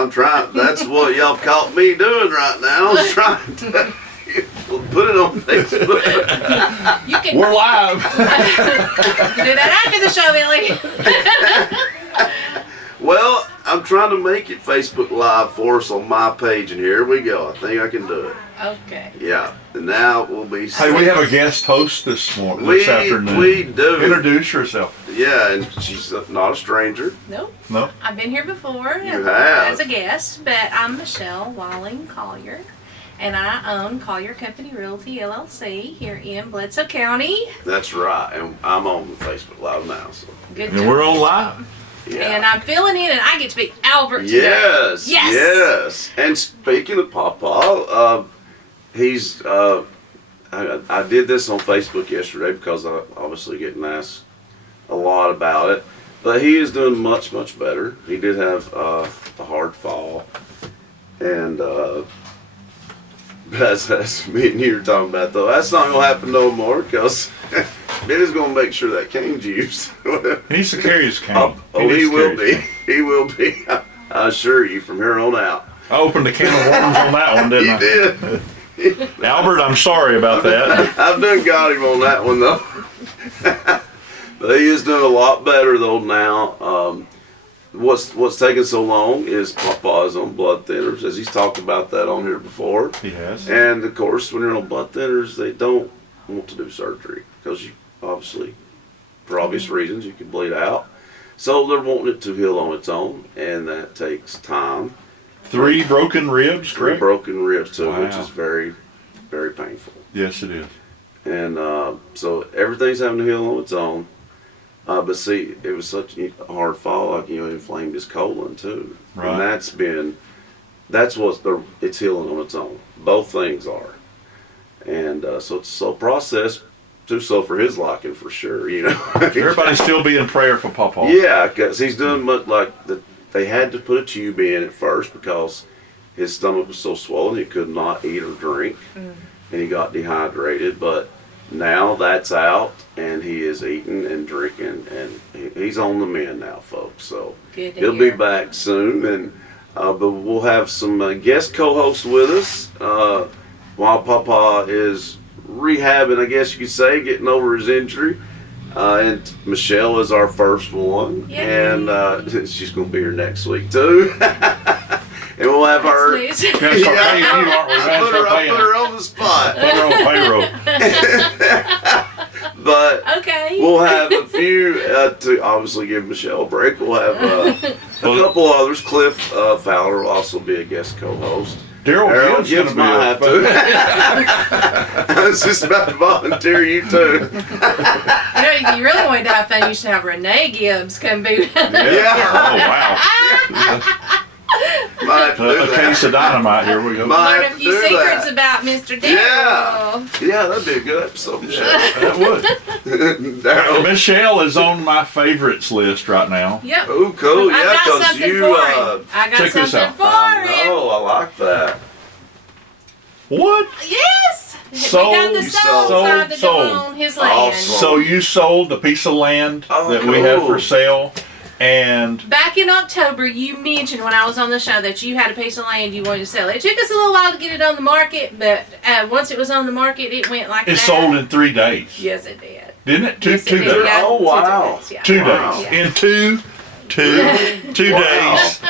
I'm trying. That's what y'all caught me doing right now. I'm trying to put it on Facebook. We're live. Do that after the show, Billy. Well, I'm trying to make it Facebook Live for us on my page, and here we go. I think I can do it. Okay. Yeah, and now we'll be. Hey, we have a guest host this afternoon. We do. Introduce yourself. Yeah, and she's not a stranger. Nope. No. I've been here before You have. as a guest, but I'm Michelle Collier, and I own Collier Company Realty LLC here in Bledsoe County. That's right, and I'm on Facebook Live now. So. Good And we're on live. Yeah. And I'm filling in, and I get to be Albert today. Yes, yes. And speaking of Papa, he's. I did this on Facebook yesterday because I obviously getting asked a lot about it, but he is doing much better. He did have a hard fall, and that's me and you were talking about though. That's not gonna happen no more because Benny's gonna make sure that cane's used. He needs to carry his cane. He will be. He will be. I assure you, from here on out. I opened a can of worms on that one, didn't I? You did. Albert, I'm sorry about that. I've done got him on that one though. But he is doing a lot better though now. What's taking so long is Papa's on blood thinners, as he's talked about that on here before. He has. And of course, when you're on blood thinners, they don't want to do surgery because you obviously, for obvious reasons, you can bleed out. So they're wanting it to heal on its own, and that takes time. 3 broken ribs, 3 correct? broken ribs too, Wow. which is very, very painful. Yes, it is. And so everything's having to heal on its own. But see, it was such a hard fall, like, you know, it inflamed his colon too. Right. And it's healing on its own. Both things are. And so it's a slow process, too slow for his liking for sure, you know. Everybody still be in prayer for Papa. Yeah, because he's doing much like they had to put a tube in at first because his stomach was so swollen he could not eat or drink, and he got dehydrated. But now that's out, and he is eating and drinking, and he's on the mend now, folks. So Good to he'll hear. be back soon, and but we'll have some guest co-hosts with us while Papa is rehabbing, I guess you could say, getting over his injury. And Michelle is our first one, Yay. and she's going to be here next week too. And we'll have her. That's We're gonna start paying you, aren't we? We're gonna start I paying put her on the spot. Put her on payroll. But Okay. we'll have a few to obviously give Michelle a break. We'll have a couple others. Cliff Fowler will also be a guest co-host. Daryl Gibbs Gibbs might have to. I was just about to volunteer you too. You know, if you really wanted to have fun, you should have Renee Gibbs come be. Yeah. Oh, wow. Might have to do A case of that. dynamite. Here we go. Might Learn have a to few do secrets that. about Mr. Daryl. Yeah, that'd be a good episode, Michelle. That would. Daryl. Michelle is on my favorites list right now. Yep. Oh, cool. I've Yeah, got because something you. for him. I got check this something out. for I him. know. I like that. What? Yes. Sold, We got the sold side to sold. go on his land. Awesome. So you sold a piece of land Oh, that we have cool. for sale, and Back in October, you mentioned when I was on the show that you had a piece of land you wanted to sell. It took us a little while to get it on the market, but once it was on the market, it went like that. it sold in 3 days. Yes, it did. Didn't it? Two Yes, it days. did. Yeah, Oh, wow. 2 days. Yeah. 2 Wow. days. Yeah. In two Wow. days.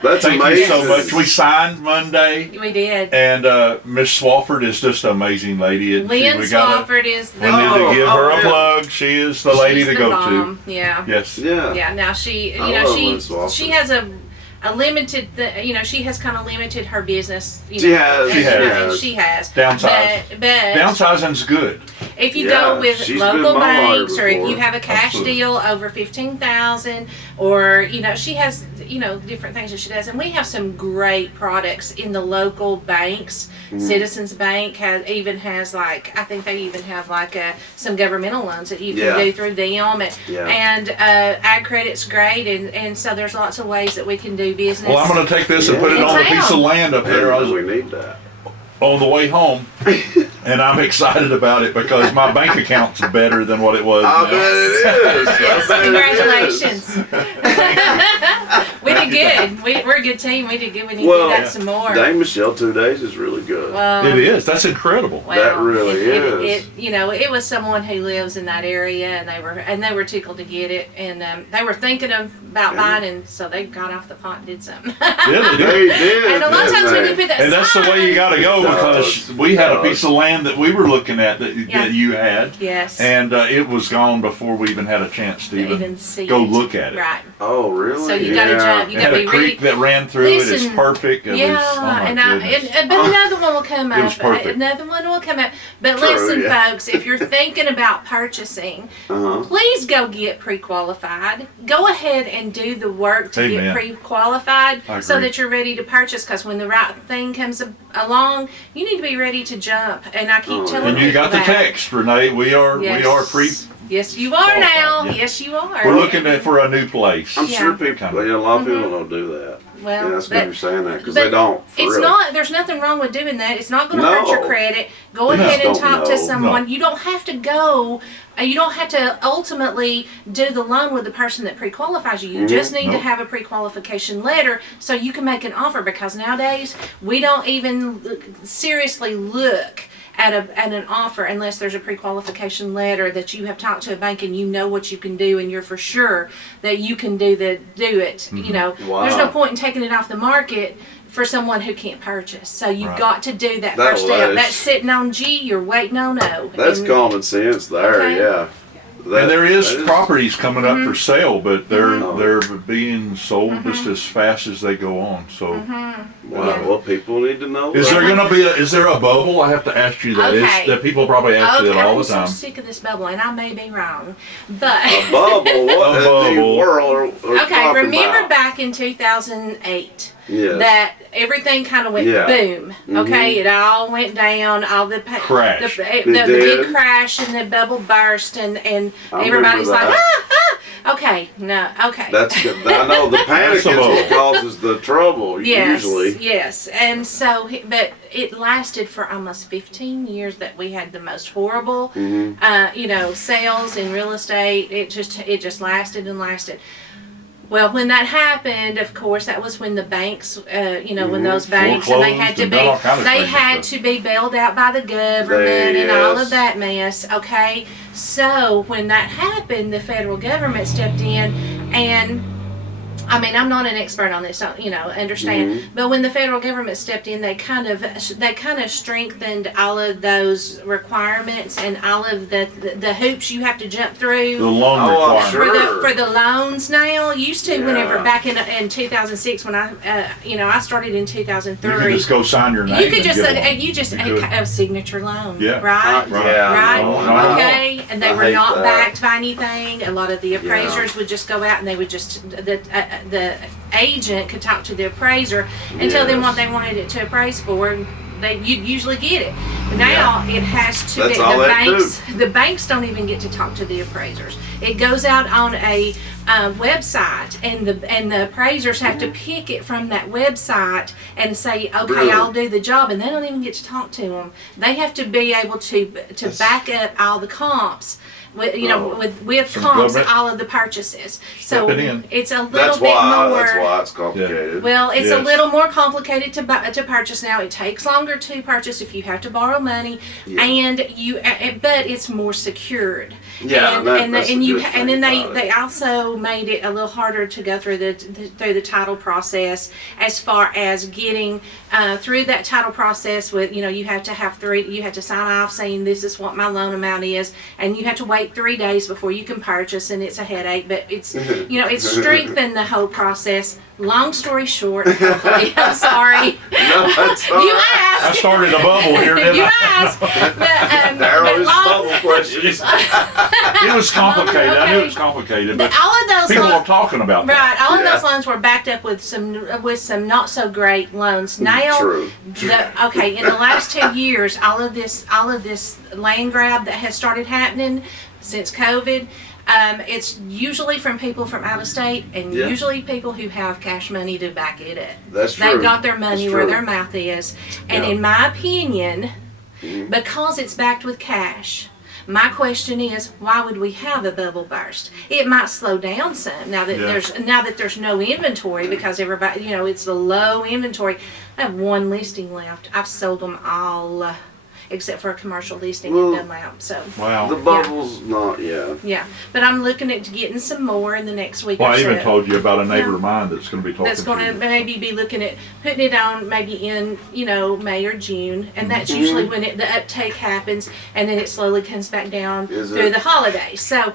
That's Thank amazing. you so much. We signed Monday, We did. and Miss Swafford is just an amazing lady. And Lynn we gotta- Swafford is the We need to give her yeah. a plug. She is the lady she's to the go bomb. Yeah. to. Yes. Yeah. Yeah, now she, you I know, love Lynn Swafford. she has a limited, you know, she has kind of limited her business. You She know, has, she and has. she has. Downsize. But Downsizing's good. if you Yeah, go with she's local been my lawyer banks, or if before. you have a cash Absolutely. deal over 15,000, or you know, she has, you know, different things that she does, and we have some great products in the local banks. Mm-hmm. Citizens Bank has like, I think they even have like some governmental loans that you can Yeah. do through them, and Ag Credit's great, and so there's lots of ways that we can do business. Well, I'm going to take this and Yeah. put it In on a piece of town. land up there. I was we need that. on the way home, and I'm excited about it because my bank account's better than what it was. I now. bet it is. Yes, I bet it is. congratulations. We need to did good. We're a good team. We did good. We need to Well, do that some more. Dang Michelle, 2 days is really good. Well, It is. That's incredible. well, That really is. It was someone who lives in that area, and they were tickled to get it, and they were thinking about buying, and so they got off the pot and did something. Yeah, they They do. did. And a lot of times when you didn't put that And that's the way you got to go, because we had a piece of land that we were looking at that you had, Yes. and it was gone before we even had a chance to even see go it. look at it. Right. they? Oh, really? So you gotta jump. It You had gotta a be creek ready. that ran through it. It's Listen, perfect. It Yeah, was, oh my goodness. but another one will come It was up. perfect. Another one will come up. But True, listen, yeah. folks, if you're thinking about purchasing, Uh-huh. please go get pre-qualified. Go ahead and do the work to Amen. get pre-qualified I so agree. that you're ready to purchase. Because when the right thing comes along, you need to be ready to jump. And I keep Oh, telling And you people got the that. text, Renee. We are pre. Yes, you are now. Yeah. Yes, you are. We're looking for a new place. I'm sure Yeah. people, a lot of people don't do that. Well, Yeah, that's good you're saying that, because but they don't. For It's real. not. There's nothing wrong with doing that. It's not going to hurt your No. credit. Go You ahead and just don't talk to know. someone. No. You don't have to go. You don't have to ultimately do the loan with the person that pre-qualifies you. You just need to Nope. have a pre-qualification letter so you can make an offer. Because nowadays we don't even seriously look at an offer unless there's a pre-qualification letter that you have talked to a bank and you know what you can do and you're for sure that you can do it. You know, Wow. there's no point in taking it off the market for someone who can't purchase. So you've Right. got to do that That first step. was- That's sitting on G, you're waiting on O. That's And- common sense there, Okay. yeah. And there is that properties coming up Mm-hmm. for sale, but they're Mm-hmm. being sold just as fast as they go on. So, Mm-hmm. Wow, Yeah. well, people need to know. is that. there gonna be? Is there a bubble? I have to ask you that. Okay. That people probably ask you that all I'm the time. so sick of this bubble, and I may be wrong, but A bubble? What A in the bubble. world are okay. talking Remember about? back in 2008 Yes. that everything kind of went Yeah. boom. Okay, it all went down. All the Crashed. the It big did. crash and the bubble burst, and I everybody's like, remember okay, no, okay. That's good. I know the panic is That's a what bubble. causes the trouble, Yes, usually. yes, and so, but it lasted for almost 15 years that we had the most horrible, sales in real estate. It just lasted and lasted. Well, when that happened, of course, that was when the banks, when those banks, and they had to Foreclosed and be, done all kind of they crazy had stuff. to be bailed out by the government and all yes. of that mess. Okay, so when that happened, the federal government stepped in, and I mean, I'm not an expert on this, understand. But when the federal government stepped in, they kind of strengthened all of those requirements and all of the hoops you have to jump through. The loan Oh, I'm requirement. sure. For the loans now, used to whenever Yeah. back in 2006 when I started in 2003. You can just go sign your name. You could and just get one. You just You could. a signature loan, Yeah. right? Yeah, Right. No, no. Okay. And they I were hate not that. backed by anything. A lot of the appraisers would just go out and they would just the agent could talk to the appraiser and tell them Yes. what they wanted it to appraise for. And you'd usually get it. But now it has to That's be all the they banks. The banks don't even get to talk to the appraisers. It goes out on a website, and the appraisers have to pick it from that website and say, okay, Really? I'll do the job, and they don't even get to talk to them. They have to be able to back up all the comps. With with Some comps government all of the purchases, so stepping in. it's a little That's bit why. more. That's why it's complicated. Well, it's a Yes. little more complicated to purchase now. It takes longer to purchase if you have to borrow money, Yeah. and but it's more secured. Yeah, and that's and the you good and then thing about they also made it a little harder to go through the title process as far as getting through that title process with you have to have you have to sign off saying this is what my loan amount is, and you have to wait 3 days before you can purchase, and it's a headache, but it's it's strengthened the whole process. Long story short, hopefully, I'm sorry. No, that's all You right. I asked. started a bubble here, didn't You I? asked. But, Narrow his long- bubble questions. It was complicated. I knew Okay. it was complicated, but all of those people loans, are talking about that. right? All of Yeah. those loans were backed up with some not so great loans. Now, True. in the last 2 years, all of this land grab that has started happening since COVID. It's usually from people from out of state, and Yeah. usually people who have cash money to back it up. That's true. They've got their money That's where true. their mouth is. And Yeah. in my opinion, Mm-hmm. because it's backed with cash, My question is, why would we have a bubble burst? It might slow down some now that there's no inventory, because everybody, it's the low inventory. I have one listing left. I've sold them all, except for a commercial listing in Dunlap. So Wow. The bubble's not, yeah, but I'm looking at getting some more in the next week Well, or I so. even told you about a neighbor of mine that's going to be talking That's going to you. maybe be looking at putting it on maybe in May or June, and that's usually when the uptake happens, and then it slowly comes back down through the holidays. So,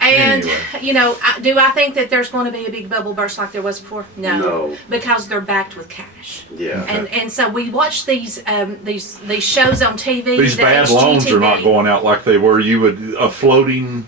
and Anyway. do I think that there's going to be a big bubble burst like there was before? No. Because they're backed with cash. yeah. And so we watch these shows on TV. These the bad loans are not HGTV. going out like they were. You would a floating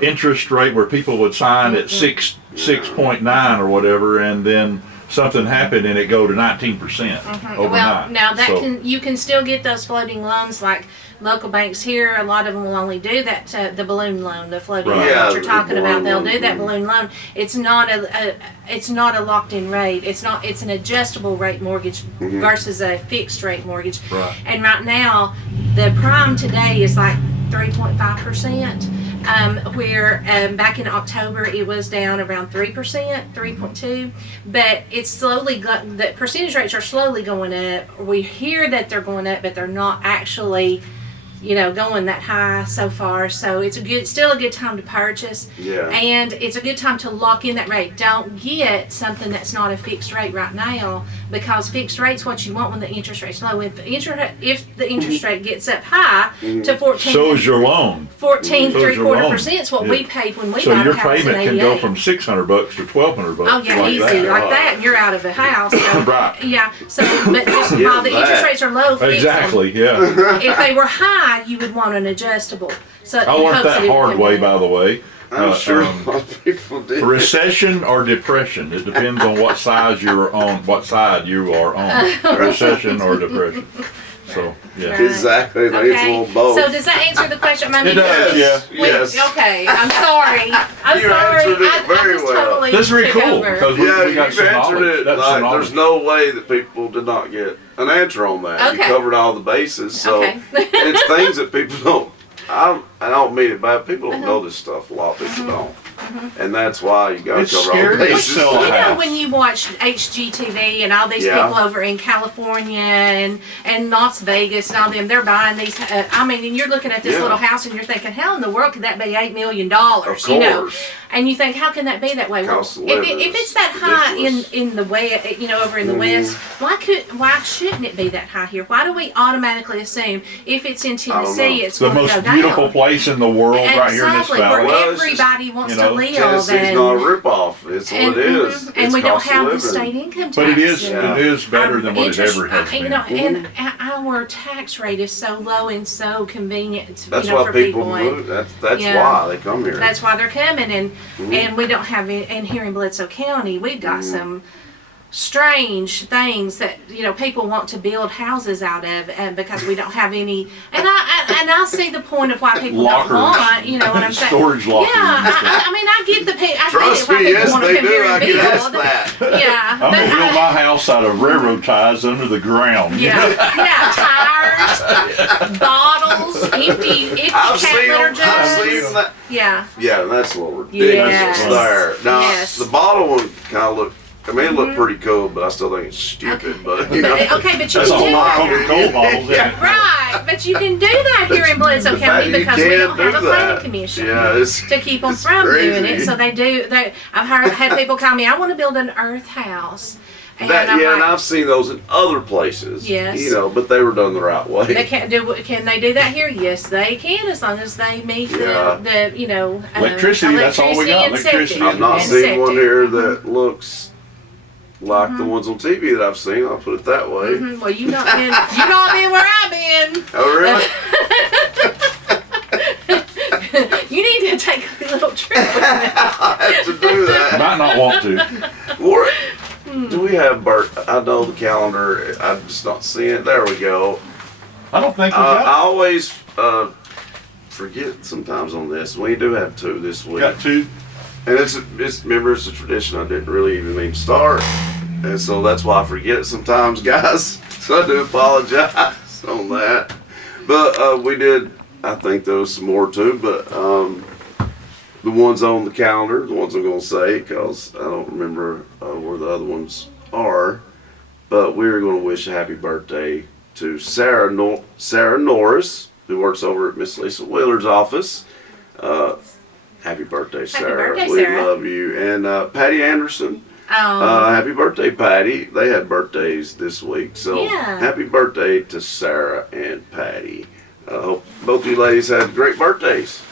interest rate where people would sign at 6.9 or whatever, and then something happened and it go to 19% overnight. Well, now that So- you can still get those floating loans, like local banks here. A lot of them will only do that, the balloon loan, the floating Right. loan Yeah, that you're the talking about. balloon They'll loan, do that balloon loan. It's not a locked-in rate. It's an adjustable rate mortgage versus a fixed rate mortgage. Right. And right now, the prime today is like 3.5%. Where back in October it was down around 3%, 3.2, but it's slowly the percentage rates are slowly going up. We hear that they're going up, but they're not actually going that high so far. So it's still a good time to purchase. Yeah. And it's a good time to lock in that rate. Don't get something that's not a fixed rate right now, because fixed rate's what you want when the interest rate's low. If the interest rate gets up high to 14, So is your loan. 14 So is your loan. 3/4% is what we paid when we So bought your a house in payment can 88. go from $600 to $1,200. Oh yeah, like easy that. like that, and you're out of the house. So, Right. Yeah. So, but just Yeah, while the interest that. rates are low, fix them. Exactly. Yeah. If they were high, you would want an adjustable. So I in learned hopes that it would hard come way, down. by the way. I'm sure a lot of people did. Recession or depression? It depends on what side you're on, what side you are on. Recession or depression. So yeah. Right. Exactly. They need a little both. So does that answer the question? I mean, It does, Yes. we- Yes. Okay. I'm sorry. I'm You sorry. answered it I very just well. totally This is very took cool over. because Yeah, we got you've some answered knowledge. it. That's Like, some knowledge. there's no way that people did not get an answer on that. You Okay. covered all the bases. So Okay. it's things that people don't. I don't mean it bad. People don't know this stuff. A lot of people don't, and that's why you got It's to cover all scary the to bases. sell a You know, house. when you watch HGTV and all these Yeah. people over in California and Las Vegas and all them, they're buying these. I mean, and you're looking at this Yeah. little house and you're thinking, how in the world could that be $8 million? Of You know, course. and you think, how can that be that way? Well, Cost of if, living if is it's that high ridiculous. in the West, over in the West, why shouldn't it be that high here? Why do we automatically assume if it's in I don't know. Tennessee, it's the going to most go down? beautiful place in the world, right here in this Exactly, where valley. Well, it's just, everybody wants you know, to live. Tennessee's and, not a ripoff. It's what it is. and It's we don't cost of have the living. state income tax. But it is Yeah. it is better than what it Interest- ever has you been. know, and our tax rate is so low and so convenient. That's you know, why for people and move. That's Yeah. why they come here. That's why they're coming, and we don't have any, and here in Bledsoe County, we've got some strange things that people want to build houses out of, and because we don't have any, and I see the point of why people Lockers. don't want, what I'm saying. Storage lockers. Yeah, I mean, I get the I Trust get why me, people yes, want to they come do. here I and get asked build. that. Yeah, I'm gonna but build my house out of railroad ties under the ground. yeah, tires, bottles, empty I've cat seen litter them. jugs. I've seen that. Yeah. Yeah, that's a little ridiculous Yes. there. Now, Yes. the bottle one kind of looked. I mean, it looked pretty cool, but I still think it's stupid. But you know, Okay, but you That's can all do my that. Coca-Cola bottles. isn't it? Right, but you can do that here in Bledsoe the fact County that you because we can don't have do a planning that. commission Yeah, it's to keep them it's from doing crazy. it. So they do. I've had people call me, I want to build an earth house. And That, I'm yeah, and like, I've seen those in other places. Yes. You know, but they were done the right way. they can they do that here? Yes, they can, as long as they meet Yeah. the Electricity, that's all we got, and electricity. septic. I've not And seen one septic. here that looks like the ones on TV that I've seen. I'll put it that way. Well, you not been where I've been. Oh, really? You need to take a little trip with me. I have to do that. Might not want to. What? Do we have I know the calendar. I'm just not seeing it. There we go. I don't think we I got. always forget sometimes on this. We do have two this week. Got two. And remember, it's a tradition I didn't really even mean to start. And so that's why I forget it sometimes, guys. So I do apologize on that. But we did I think there was some more too, but the ones on the calendar, the ones I'm going to say, because I don't remember where the other ones are, but we're going to wish a happy birthday to Sarah Norris, who works over at Miss Lisa Wheeler's office. Happy birthday, Sarah. birthday, we Sarah. love you. And Patty Anderson. Oh, Happy birthday, Patty. They had birthdays this week. So Yeah. happy birthday to Sarah and Patty. I hope both you ladies had great birthdays.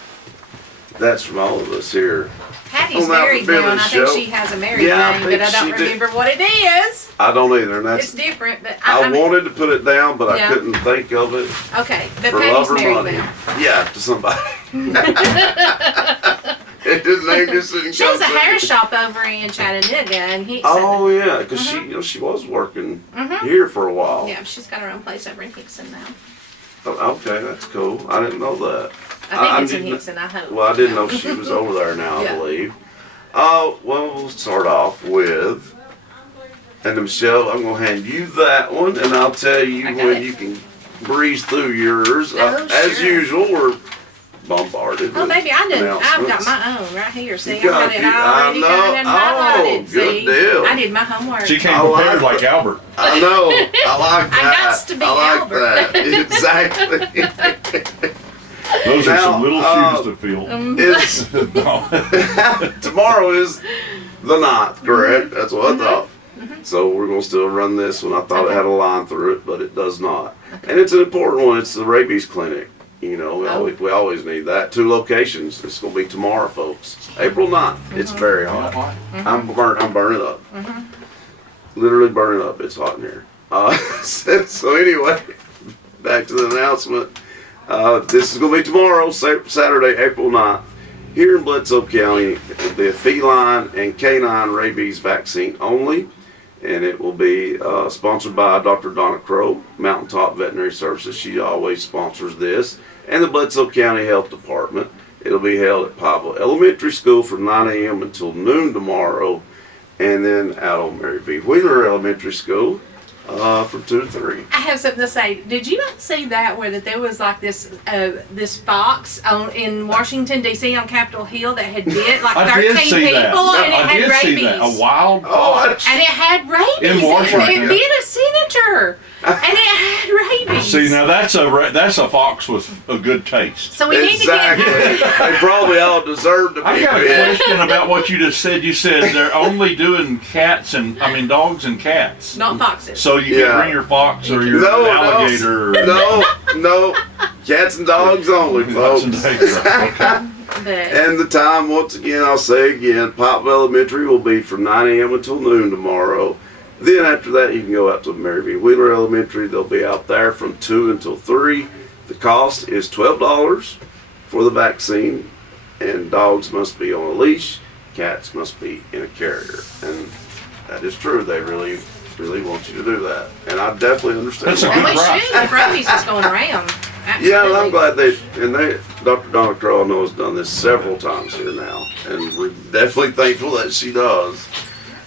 That's from all of us here. Patty's on that married now, and I Billy think show. she has a married Yeah, I name, think but I don't she did. remember what it is. I don't either. And It's that's, different, but I I mean, wanted to put it down, but Yeah. I couldn't think of it okay, but for Patty's love or married money. now. Yeah, to somebody. His name just didn't She has a come to hair me. shop over in Chattanooga, and he. Oh yeah, because she was working here for a while. Yeah, she's got her own place over in Hickson now. Oh, okay, that's cool. I didn't know that. I think it's in didn't- Hickson. I hope. Well, I didn't know she was over there now. Yeah. I believe. Well, we'll start off with, and Michelle, I'm gonna hand you that one, and I'll tell you I got when it. you can breeze through yours. Oh, As sure. usual, we're bombarded. Oh, with baby, I did. I've got announcements. my own right here. See, You I got got it a few- already I kind know. of highlighted. Oh, good See, deal. I did my homework. She came I like prepared like it. Albert. I know. I like I that. gots to be I like Albert. that. Exactly. Those are some Now, little shoes to fill. It's No. tomorrow is the 9th, correct? That's what I thought. So we're gonna still run this one. I thought it had a line through it, but it does not. And it's an important one. It's the rabies clinic. You know, we always need that. 2 locations. It's gonna be tomorrow, folks. April 9th. It's very hot. I'm burning up. Literally burning up. It's hot in here. So anyway, back to the announcement. This is going to be tomorrow, Saturday, April 9th. Here in Bledsoe County, it'll be a feline and canine rabies vaccine only. And it will be sponsored by Dr. Donna Crow, Mountaintop Veterinary Services. She always sponsors this. And the Bledsoe County Health Department. It'll be held at Pineville Elementary School from 9 a.m. until noon tomorrow. And then out on Mary V. Wheeler Elementary School from 2 to 3. I have something to say. Did you not see that where that there was like this fox in Washington D.C. on Capitol Hill that had bit like I 13 did see people that. and it I had did rabies. see that. A wild Oh, fox. And it had rabies. In Washington. It bit a senator, and it had rabies. See, now that's a fox with a good taste. So we need to Exactly. get. They probably all deserve to be I got a bit. question about what you just said. You said they're only doing dogs and cats. Not foxes. So you Yeah. can bring your fox or your No, alligator. or no. Cats and dogs only, Dogs folks. and dogs. Okay. But And the time, once again, I'll say again, Popville Elementary will be from 9 a.m. until noon tomorrow. Then after that, you can go out to Mary V. Wheeler Elementary. They'll be out there from 2 until 3. The cost is $12 for the vaccine, and dogs must be on a leash. Cats must be in a carrier. And that is true. They really want you to do that. And I definitely understand That's a why. and good we price. should if rabies is going around. Yeah, and Absolutely. I'm glad Dr. Donna Crow, I know, has done this several times here now, and we're definitely thankful that she does.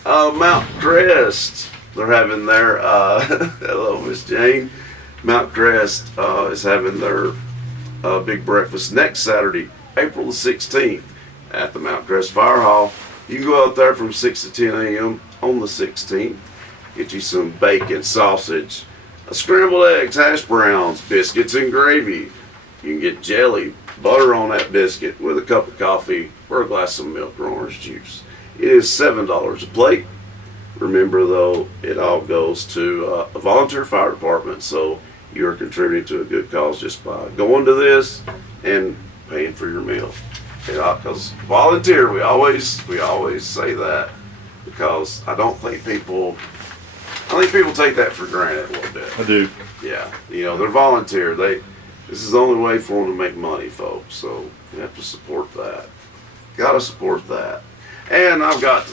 Mount Crest, they're having their, hello, Miss Jane. Mount Crest is having their big breakfast next Saturday, April the 16th, at the Mount Crest Fire Hall. You can go out there from 6 to 10 a.m. on the 16th, get you some bacon, sausage, scrambled eggs, hash browns, biscuits and gravy. You can get jelly, butter on that biscuit with a cup of coffee or a glass of milk or orange juice. It is $7 a plate. Remember though, it all goes to a volunteer fire department, so you're contributing to a good cause just by going to this and paying for your meal. Because volunteer, we always say that, because I think people take that for granted a little bit. I do. Yeah, they're volunteer. This is the only way for them to make money, folks. So you have to support that. Gotta support that. And I've got,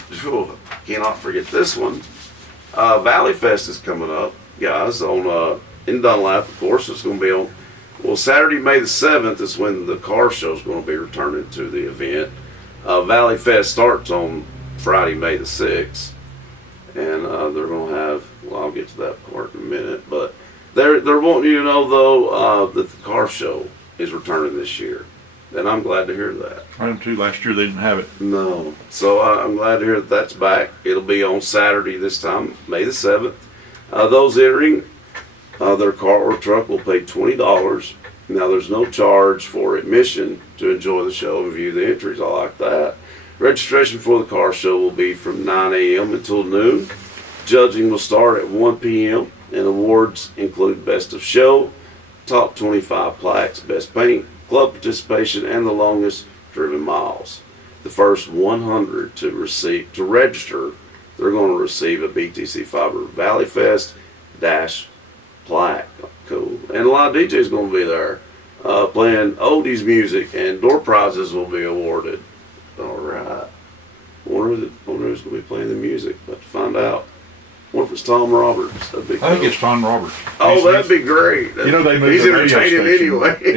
cannot forget this one. Valley Fest is coming up, guys, on in Dunlap. Of course, it's going to be on. Well, Saturday, May the 7th is when the car show is going to be returning to the event. Valley Fest starts on Friday, May the 6th. And they're going to have, well, I'll get to that part in a minute, but they're wanting you to know, though, that the car show is returning this year. And I'm glad to hear that. I am too. Last year they didn't have it. No. So I'm glad to hear that that's back. It'll be on Saturday this time, May the 7th. Those entering their car or truck will pay $20. Now, there's no charge for admission to enjoy the show and view the entries. I like that. Registration for the car show will be from 9 a.m. until noon. Judging will start at 1 p.m. and awards include Best of Show, Top 25 plaques, Best Paint, Club participation, and the longest driven miles. The first 100 to register, they're going to receive a BTC Fiber Valley Fest Dash plaque. Cool. And a lot of DJs going to be there playing oldies music, and door prizes will be awarded. All right. Wonder who's going to be playing the music. But to find out. What if it's Tom Roberts? That'd be cool. I think it's Tom Roberts. Oh, that'd be great. You know, they moved He's the radio entertaining station anyway.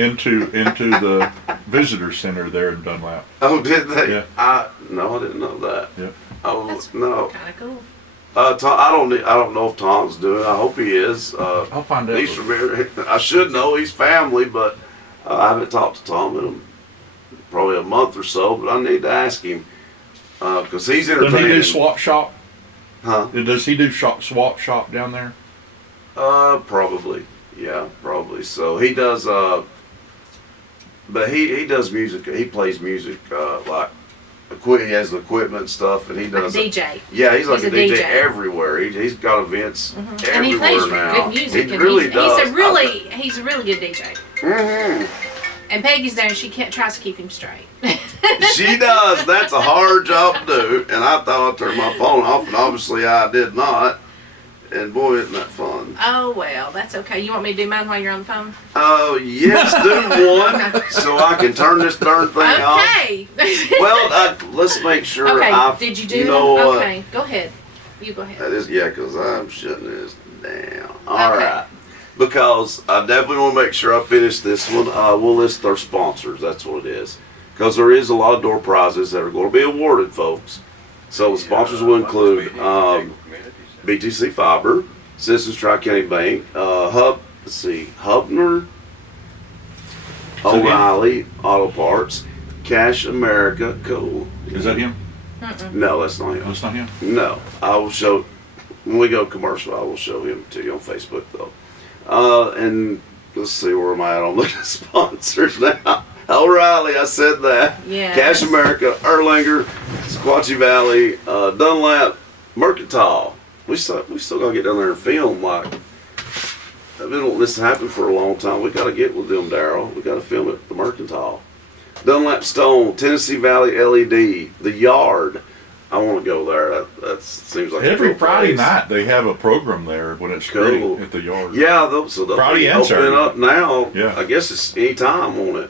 into the visitor center there in Dunlap. Oh, did they? Yeah. No, I didn't know that. Yeah. Oh, That's no. kind of cool. Tom, I don't know if Tom's doing it. I hope he is. I'll find out. He's from here. I should know. He's family, but I haven't talked to Tom in probably a month or so. But I need to ask him because he's entertaining. Doesn't he do swap shop? Huh? Does he do swap shop down there? Probably. Yeah, probably. So he does. But he does music. He plays music like. He has the equipment and stuff, and he does like a DJ. Yeah, he's like a DJ, DJ everywhere. He's got events everywhere and he plays now. good music. He really does. He's a really good DJ. Mm-hmm. And Peggy's there, and she tries to keep him straight. She does. That's a hard job to do. And I thought I turned my phone off, and obviously I did not. And boy, isn't that fun. Oh, well, that's okay. You want me to do mine while you're on the phone? Oh, yes, do one so I can turn this darn thing off. Okay. Well, let's make sure. Okay, did you do you know them? what? Okay, go ahead. You go ahead. That is, yeah, because I'm shutting this down. All right. Because I definitely want to make sure I finish this one. We'll list our sponsors. That's what it is. Because there is a lot of door prizes that are going to be awarded, folks. So the sponsors will include BTC Fiber, Citizens Tri-County Bank, Hubner, O'Reilly Auto Parts, Cash America. Cool. Is that him? No, that's not him. That's not him? No. I will show, when we go commercial, I will show him to you on Facebook, though. And let's see, where am I at on looking at sponsors now? O'Reilly, I said that. Yeah. Cash America, Erlanger, Sequatchie Valley, Dunlap, Mercantile. We still gotta get down there and film. Like, I've been wanting this to happen for a long time. We gotta get with them, Daryl. We gotta film at the Mercantile. Dunlap Stone, Tennessee Valley LED, The Yard. I want to go there. That seems like every a cool Friday place. night they have a program there when it's Cool. free at the yard. Yeah, so they'll Friday be and opening Saturday. up now. Yeah. I guess it's any time on it.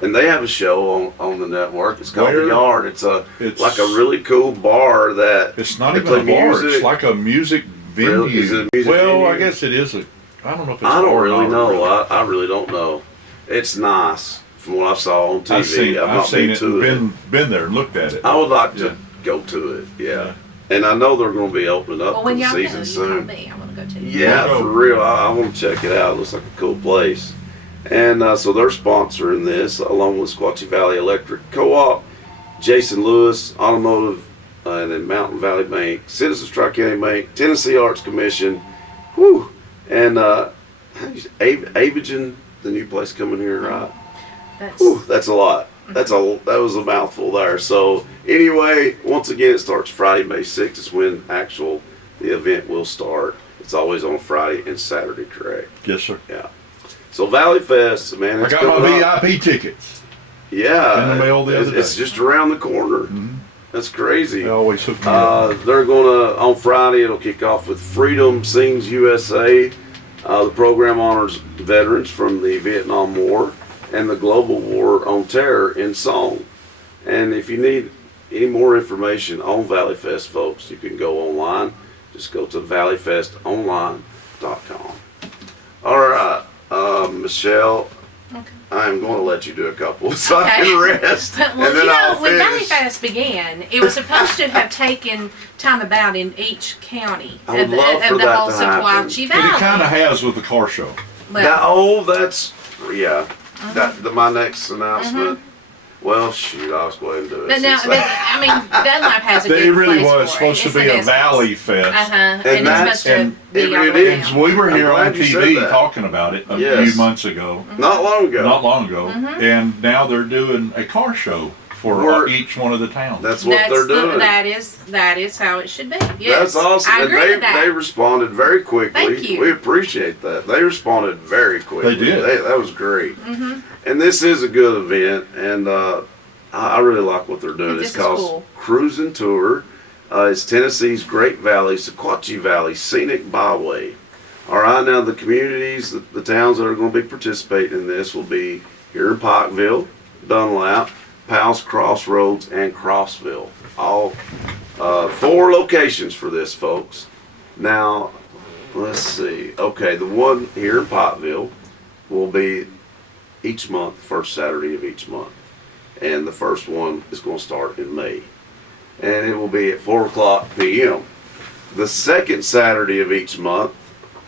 And they have a show on the network. It's called Where? The Yard. It's It's like a really cool bar that It's not they even a play bar. music. It's like a music venue. Really? Is it a music well, venue? I guess it is a. I don't know if it's. I a don't bar or really not. know. I really don't know. It's nice from what I saw on TV. I've seen not been it. to Been there and looked at it. I would like Yeah. to go to it. Yeah. And I know they're going to be opening up Well, for when the y'all go, season you soon. call me. I want to go too. Yeah, We'll for go. real. I want to check it out. It looks like a cool place. And so they're sponsoring this along with Sequatchie Valley Electric Co-op, Jason Lewis Automotive, and then Mountain Valley Bank, Citizens Tri-County Bank, Tennessee Arts Commission, whew, and Avagen, the new place coming here, right? That's a lot. That was a mouthful there. So anyway, once again, it starts Friday, May 6th. Is when the event will start. It's always on Friday and Saturday, correct? Yes, sir. Yeah. So Valley Fest, man. I It's got coming my up. VIP tickets. Yeah. in the mail the other It's day. just around the corner. Mhm. That's crazy. They always hook me up. They're gonna on Friday. It'll kick off with Freedom Sings USA. The program honors veterans from the Vietnam War and the global war on terror in song. And if you need any more information on Valley Fest, folks, you can go online. Just go to valleyfestonline.com. All right, Michelle. Okay. I am going to let you do a couple so I Okay. can rest. Well, and then you know, I'll when Valley finish. Fest began, it was supposed to have taken time about in each county I would love for the that whole to happen. Sequatchie And it kind Valley. of has with the car show. Well, That's, yeah. My next announcement. Well, shoot, I was going to do it. But now, I mean, Dunlap has a good It really place was for supposed it. to It's be the a best Valley Fest. And it's that's- supposed to and be it all is. around. So we were here I'm on glad you said TV that. talking about it a Yes. few months ago. Not long ago. Not long ago. And now they're doing a car show for We're- each one of the towns. That's what they're doing. That is how it should be. Yes. That's awesome. I And agree with that. they responded very quickly. Thank you. We appreciate that. They responded very quickly. They did. That was great. And this is a good event, and I really like what they're doing. This It's is called cool. Cruising Tour. It's Tennessee's Great Valley, Sequatchie Valley Scenic Byway. All right, now the communities, the towns that are going to be participating in this will be here in Pikeville, Dunlap, Powell's Crossroads, and Crossville. All 4 locations for this, folks. Now, let's see. Okay, the one here in Pikeville will be each month, first Saturday of each month. And the first one is going to start in May. And it will be at 4 o'clock p.m. The second Saturday of each month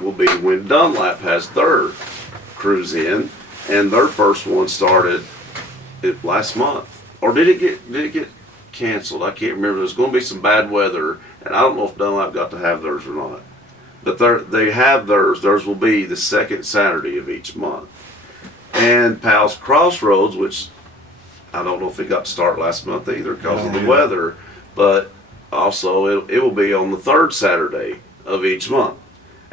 will be when Dunlap has their cruise in, and their first one started last month. Or did it get canceled? I can't remember. There's going to be some bad weather, and I don't know if Dunlap got to have theirs or not. But they have theirs. Theirs will be the second Saturday of each month. And Powell's Crossroads, which I don't know if it got to start last month either because of the weather, but also it will be on the third Saturday of each month.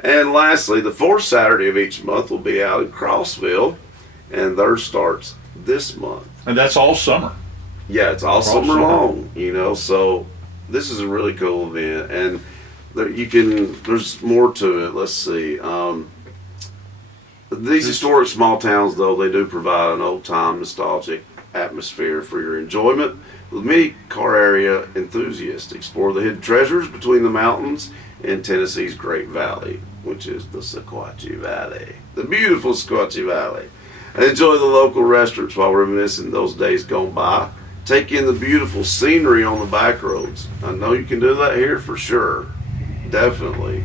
And lastly, the fourth Saturday of each month will be out in Crossville, and theirs starts this month. And that's all summer. Yeah, it's all summer long, so this is a really cool event, and there's more to it. Let's see. These historic small towns, though, they do provide an old-time nostalgic atmosphere for your enjoyment. With many car area enthusiasts, explore the hidden treasures between the mountains in Tennessee's Great Valley, which is the Sequatchie Valley, the beautiful Sequatchie Valley. And enjoy the local restaurants while reminiscing those days gone by. Take in the beautiful scenery on the back roads. I know you can do that here for sure, definitely.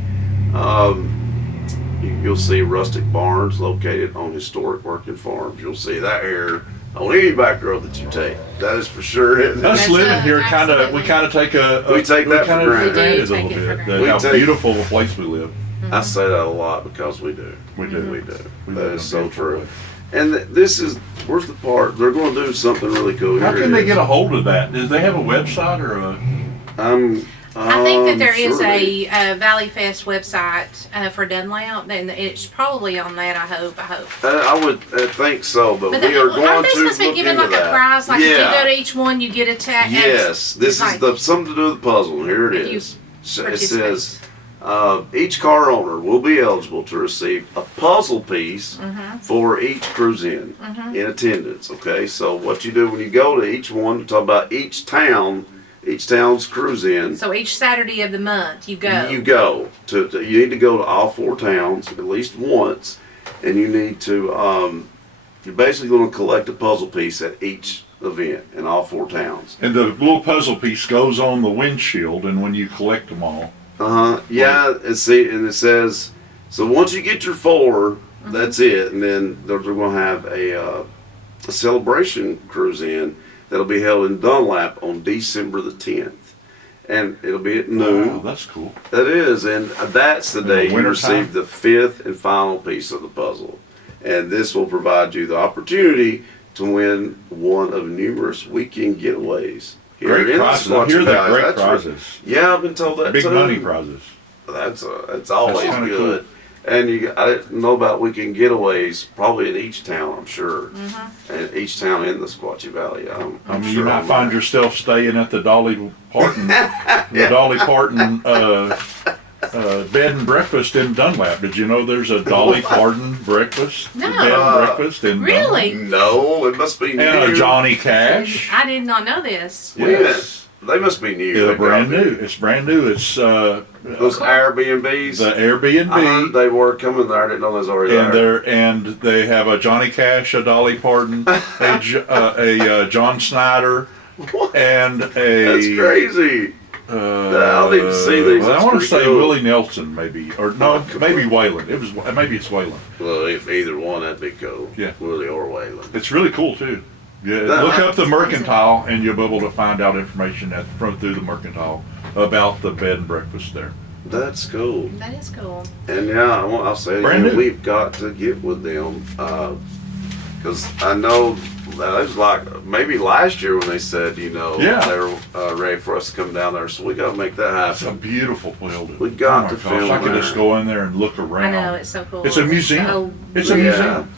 You'll see rustic barns located on historic working farms. You'll see that here on any back road that you take. That is for sure. Us That's living here, we absolutely. kind of take We take that for granted. We do a take little it for bit. granted. How We take- beautiful a place we live. I say that a lot because we do. We do. We do. We That live is in a so beautiful true. place. And where's the part? They're going to do something really cool. How Here can it they is. get a hold of that? Do they have a website or a? I think that there is sure a Valley Fest website for Dunlap, and it's probably on that. I hope. I would think so, but But we are going aren't they to supposed to be look giving into like that. a prize? Like if you Yeah. go to each one, you get a tag. Yes, this is something to do with the puzzle. Here it If you is. It participate. says each car owner will be eligible to receive a puzzle piece Mm-hmm. for each cruise in attendance. Okay, so what you do when you go to each one, talk about each town's cruise in. So each Saturday of the month, you go. You go you need to go to all 4 towns at least once, and you need to you're basically going to collect a puzzle piece at each event in all 4 towns. And the little puzzle piece goes on the windshield, and when you collect them all, Yeah, and it says so. Once you get your 4, that's it, and then they're going to have a celebration cruise in that'll be held in Dunlap on December the 10th, and it'll be at noon. wow, that's cool. That is, and that's the In the day you winter receive the 5th and final piece of the puzzle. And this will provide you the opportunity to win one of numerous weekend getaways. Here Great in the prizes. I Sequatchie hear they're Valley. great That's prizes. Yeah, I've been told that Big too. money prizes. That's always That's kinda good. And I didn't know about weekend getaways, probably in each town, I'm sure. And each town in the Sequatchie Valley, I'm I mean, sure. you might on find that. yourself staying at the Dolly Parton, bed and breakfast in Dunlap. Did you know there's a Dolly Parton breakfast, No. bed and breakfast in Really? No, it must be new. Dunlap? And a Johnny Cash. I did not know this. Yes. They must be new. Yeah, They brand gotta be. new. It's brand new. It's Those Airbnbs. the I heard Airbnb, they were coming there. I didn't know they was already there. and they have a Johnny Cash, a Dolly Parton, a John Snyder, What? and That's a crazy. I'll need to see these. Well, I That's want to pretty say cool. Willie Nelson, maybe, or no, maybe Wayland. Maybe it's Wayland. Well, if either one, that'd be cool. Yeah. Willie or Wayland. It's really cool too. Yeah, That- look up the Mercantile, and you'll be able to find out information through the Mercantile about the bed and breakfast there. That's cool. That is cool. And yeah, I'll say Brand new. we've got to get with them because I know that it was like maybe last year when they said Yeah. they were ready for us to come down there, so we got to make that It's a happen. beautiful building. We got oh my to gosh, film I could there. just go in there and look around. I know, it's so cool. It's a museum. So- It's a Yeah. museum.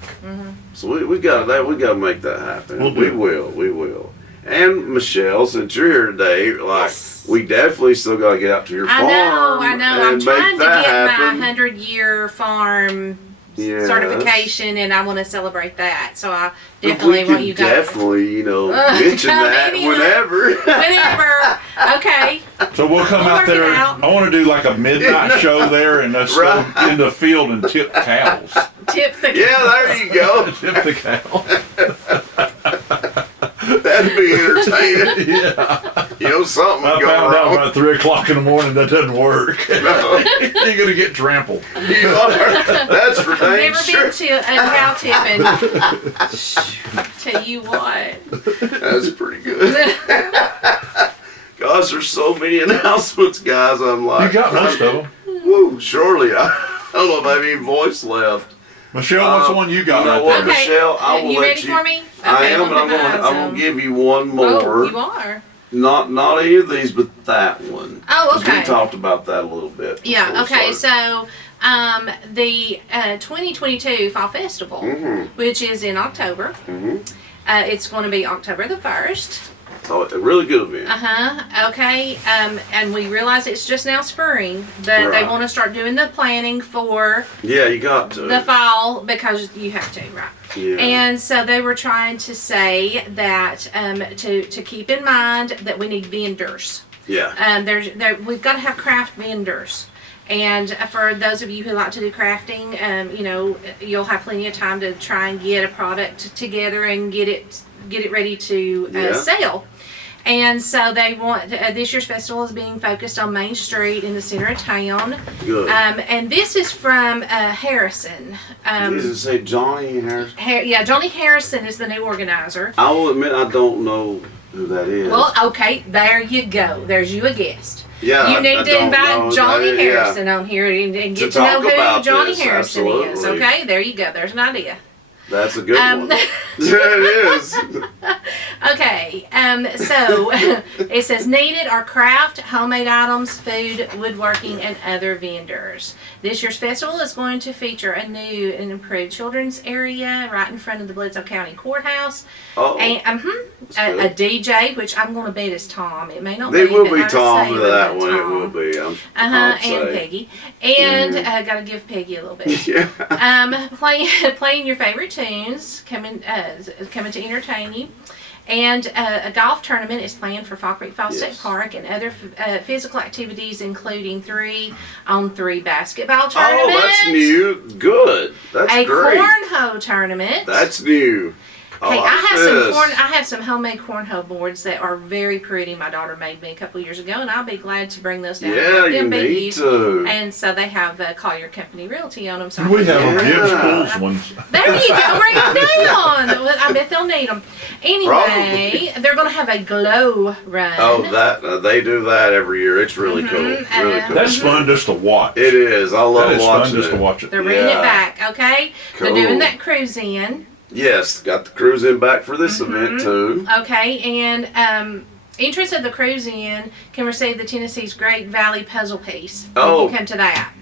So we got that. We got to make that happen. We'll do we it. will. We will. And Michelle, since you're here today, like Yes. we definitely still got to get out to your farm. I know. I'm and trying make to that get happen. my 100-year farm Yes. certification, and I want to celebrate that. So I We definitely want can you guys. definitely, mention that anyone. whenever. Whenever. Okay. So we'll come We'll out work it there. out. I want to do like a midnight show there, and let's Right. go in the field and tip cows. Tip the. Yeah, there you go. Tip the cow. That'd be entertaining. Yeah. Something I going found out wrong. about 3 o'clock in the morning that doesn't work. No, You're gonna get trampled. you are. That's for dang Never sure. been to a cow tipping. Tell you what. That's pretty good. Gosh, there's so many announcements, guys. I'm like, You got most of them. Woo, surely. I don't know if I have any voice left. Michelle, what's the one you got You know right what, there? Okay. Michelle? I will You let ready for me? I Okay, am, look and I'm at my gonna eyes, give you one more. Oh, you are. Not any of these, but that one. Oh, 'Cause okay. We talked about that a little bit. Yeah, before we okay, started. so the 2022 Fall Festival, Mhm. which is in October, it's going to be October the 1st. Oh, a really good event. Okay, and we realize it's just now spring, but they Right. want to start doing the planning for Yeah, you got to. the fall because you have to, right? Yeah. And so they were trying to say that to keep in mind that we need vendors. Yeah. We've got to have craft vendors. And for those of you who like to do crafting, you'll have plenty of time to try and get a product together and get it ready to Yeah. sell. And so they want this year's festival is being focused on Main Street in the center of town. Good. And this is from Harrison. Does it say Johnny Harris? Johnny Harrison is the new organizer. I will admit I don't know who that is. Well, okay, there you go. There's you a guest. yeah, You I need to don't know invite who Johnny that is, yeah. Harrison on here and To get to know talk who about Johnny this, Harrison is. absolutely. Okay, there you go. There's an idea. That's a good Um, one. Yeah, it is. Okay, so it says needed are craft, homemade items, food, woodworking, and other vendors. This year's festival is going to feature a new and improved children's area right in front of the Bledsoe County Courthouse. Oh, And that's a good. DJ, which I'm going to bet is Tom. It may not It be. will but be I Tom say to that Tom. one. It will be. And I'd say. Peggy. And gotta give Peggy a little bit. Yeah. Playing your favorite tunes, coming to entertain you. And a golf tournament is planned for Fall Creek Fall State Yes. Park and other physical activities, including 3-on-3 basketball tournament. Oh, that's new. Good. That's A great. cornhole tournament. That's new. Hey, like I have some homemade cornhole boards that are very pretty. My daughter made me a couple years ago, and I'll be glad to bring those down. Yeah, and let you them be need used. to. And so they have Collier Company Realty on them. So We have Yeah. a Gibbs Pools ones. There you go, bring them down. Well, I bet they'll need them. Anyway, they're going to have a glow run. Oh, that they do that every year. It's really cool. Really cool. That's fun just to watch. It is. I love That is watching fun just it. to watch it. They're bringing it Yeah. back, okay? Cool. They're doing that cruise in, Yes, got the cruise in back for this event too. okay? And entrance of the cruise in can receive the Tennessee's Great Valley puzzle piece. Oh. You can come to that.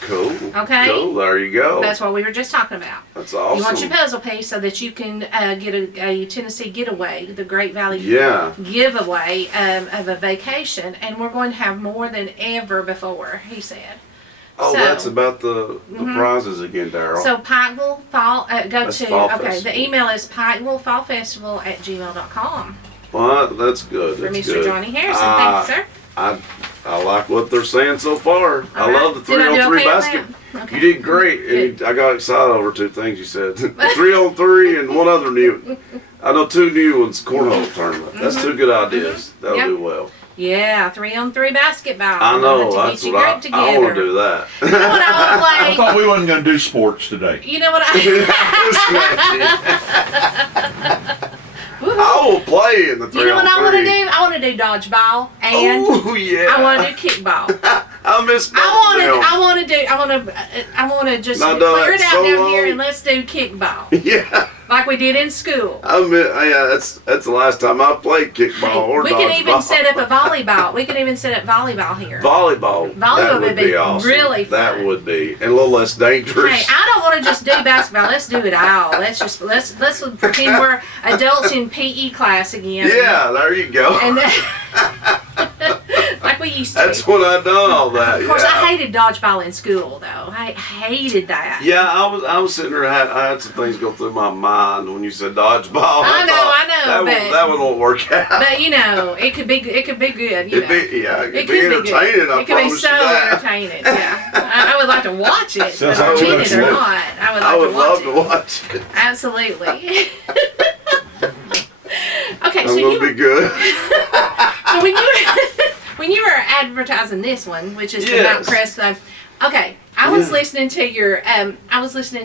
Cool. Okay. Cool. There you go. That's what we were just talking about. That's awesome. You want your puzzle piece so that you can get a Tennessee getaway, the Great Valley Yeah. giveaway of a vacation, and we're going to have more than ever before, he said. Oh, So- that's about the prizes again, Daryl. So Pikeville Fall, That's Fall okay, Festival. the email is pikevillefallfestival@gmail.com Well, that's good. for That's Mr. good. Johnny Harrison. Ah, Thank you, sir. I like what they're saying so far. I All right. love the Did I do 3-on-3 okay on basket. that? Okay. You did great. And I got excited over 2 things you said. 3-on-3 and one other new. I know 2 new ones. Cornhole tournament. That's 2 good ideas. That'll Yep. do well. Yeah, 3-on-3 basketball. I We're know, gonna have to that's get you what grouped I want to together. do that. You know what I I want to thought we wasn't going to do sports today. play? You know what I will play in the 3-on-3. You know what I want to do? I want to do dodgeball and Oh yeah. I want to do kickball. I miss both I want to just Not clear done it out so down long. here and let's do kickball Yeah. like we did in school. Yeah, that's the last time I played kickball or We dodgeball. can even set up a volleyball. We can even set up volleyball here. Volleyball. Volleyball That would be awesome. really fun. That would be, and a little less dangerous. Hey, I don't want to just do basketball. Let's do it all. Let's pretend we're adults in PE class again. Yeah, there you go. And like we used to. That's when I done all that. Of course, yeah. I hated dodgeball in school, though. I hated that. Yeah, I was sitting there. I had some things go through my mind when you said dodgeball. I know, That one won't work out. But you know, it could be good. You know. It could be entertaining. Good. I It could be promise so you that. entertaining. Yeah, I would like to watch it, Sounds whether like I'm in much it or work. not. I would love to watch it. Absolutely. Okay, I'm so gonna be good. so when you were advertising this one, which is the Mount Yes. Crest thing, okay, I was Yeah. listening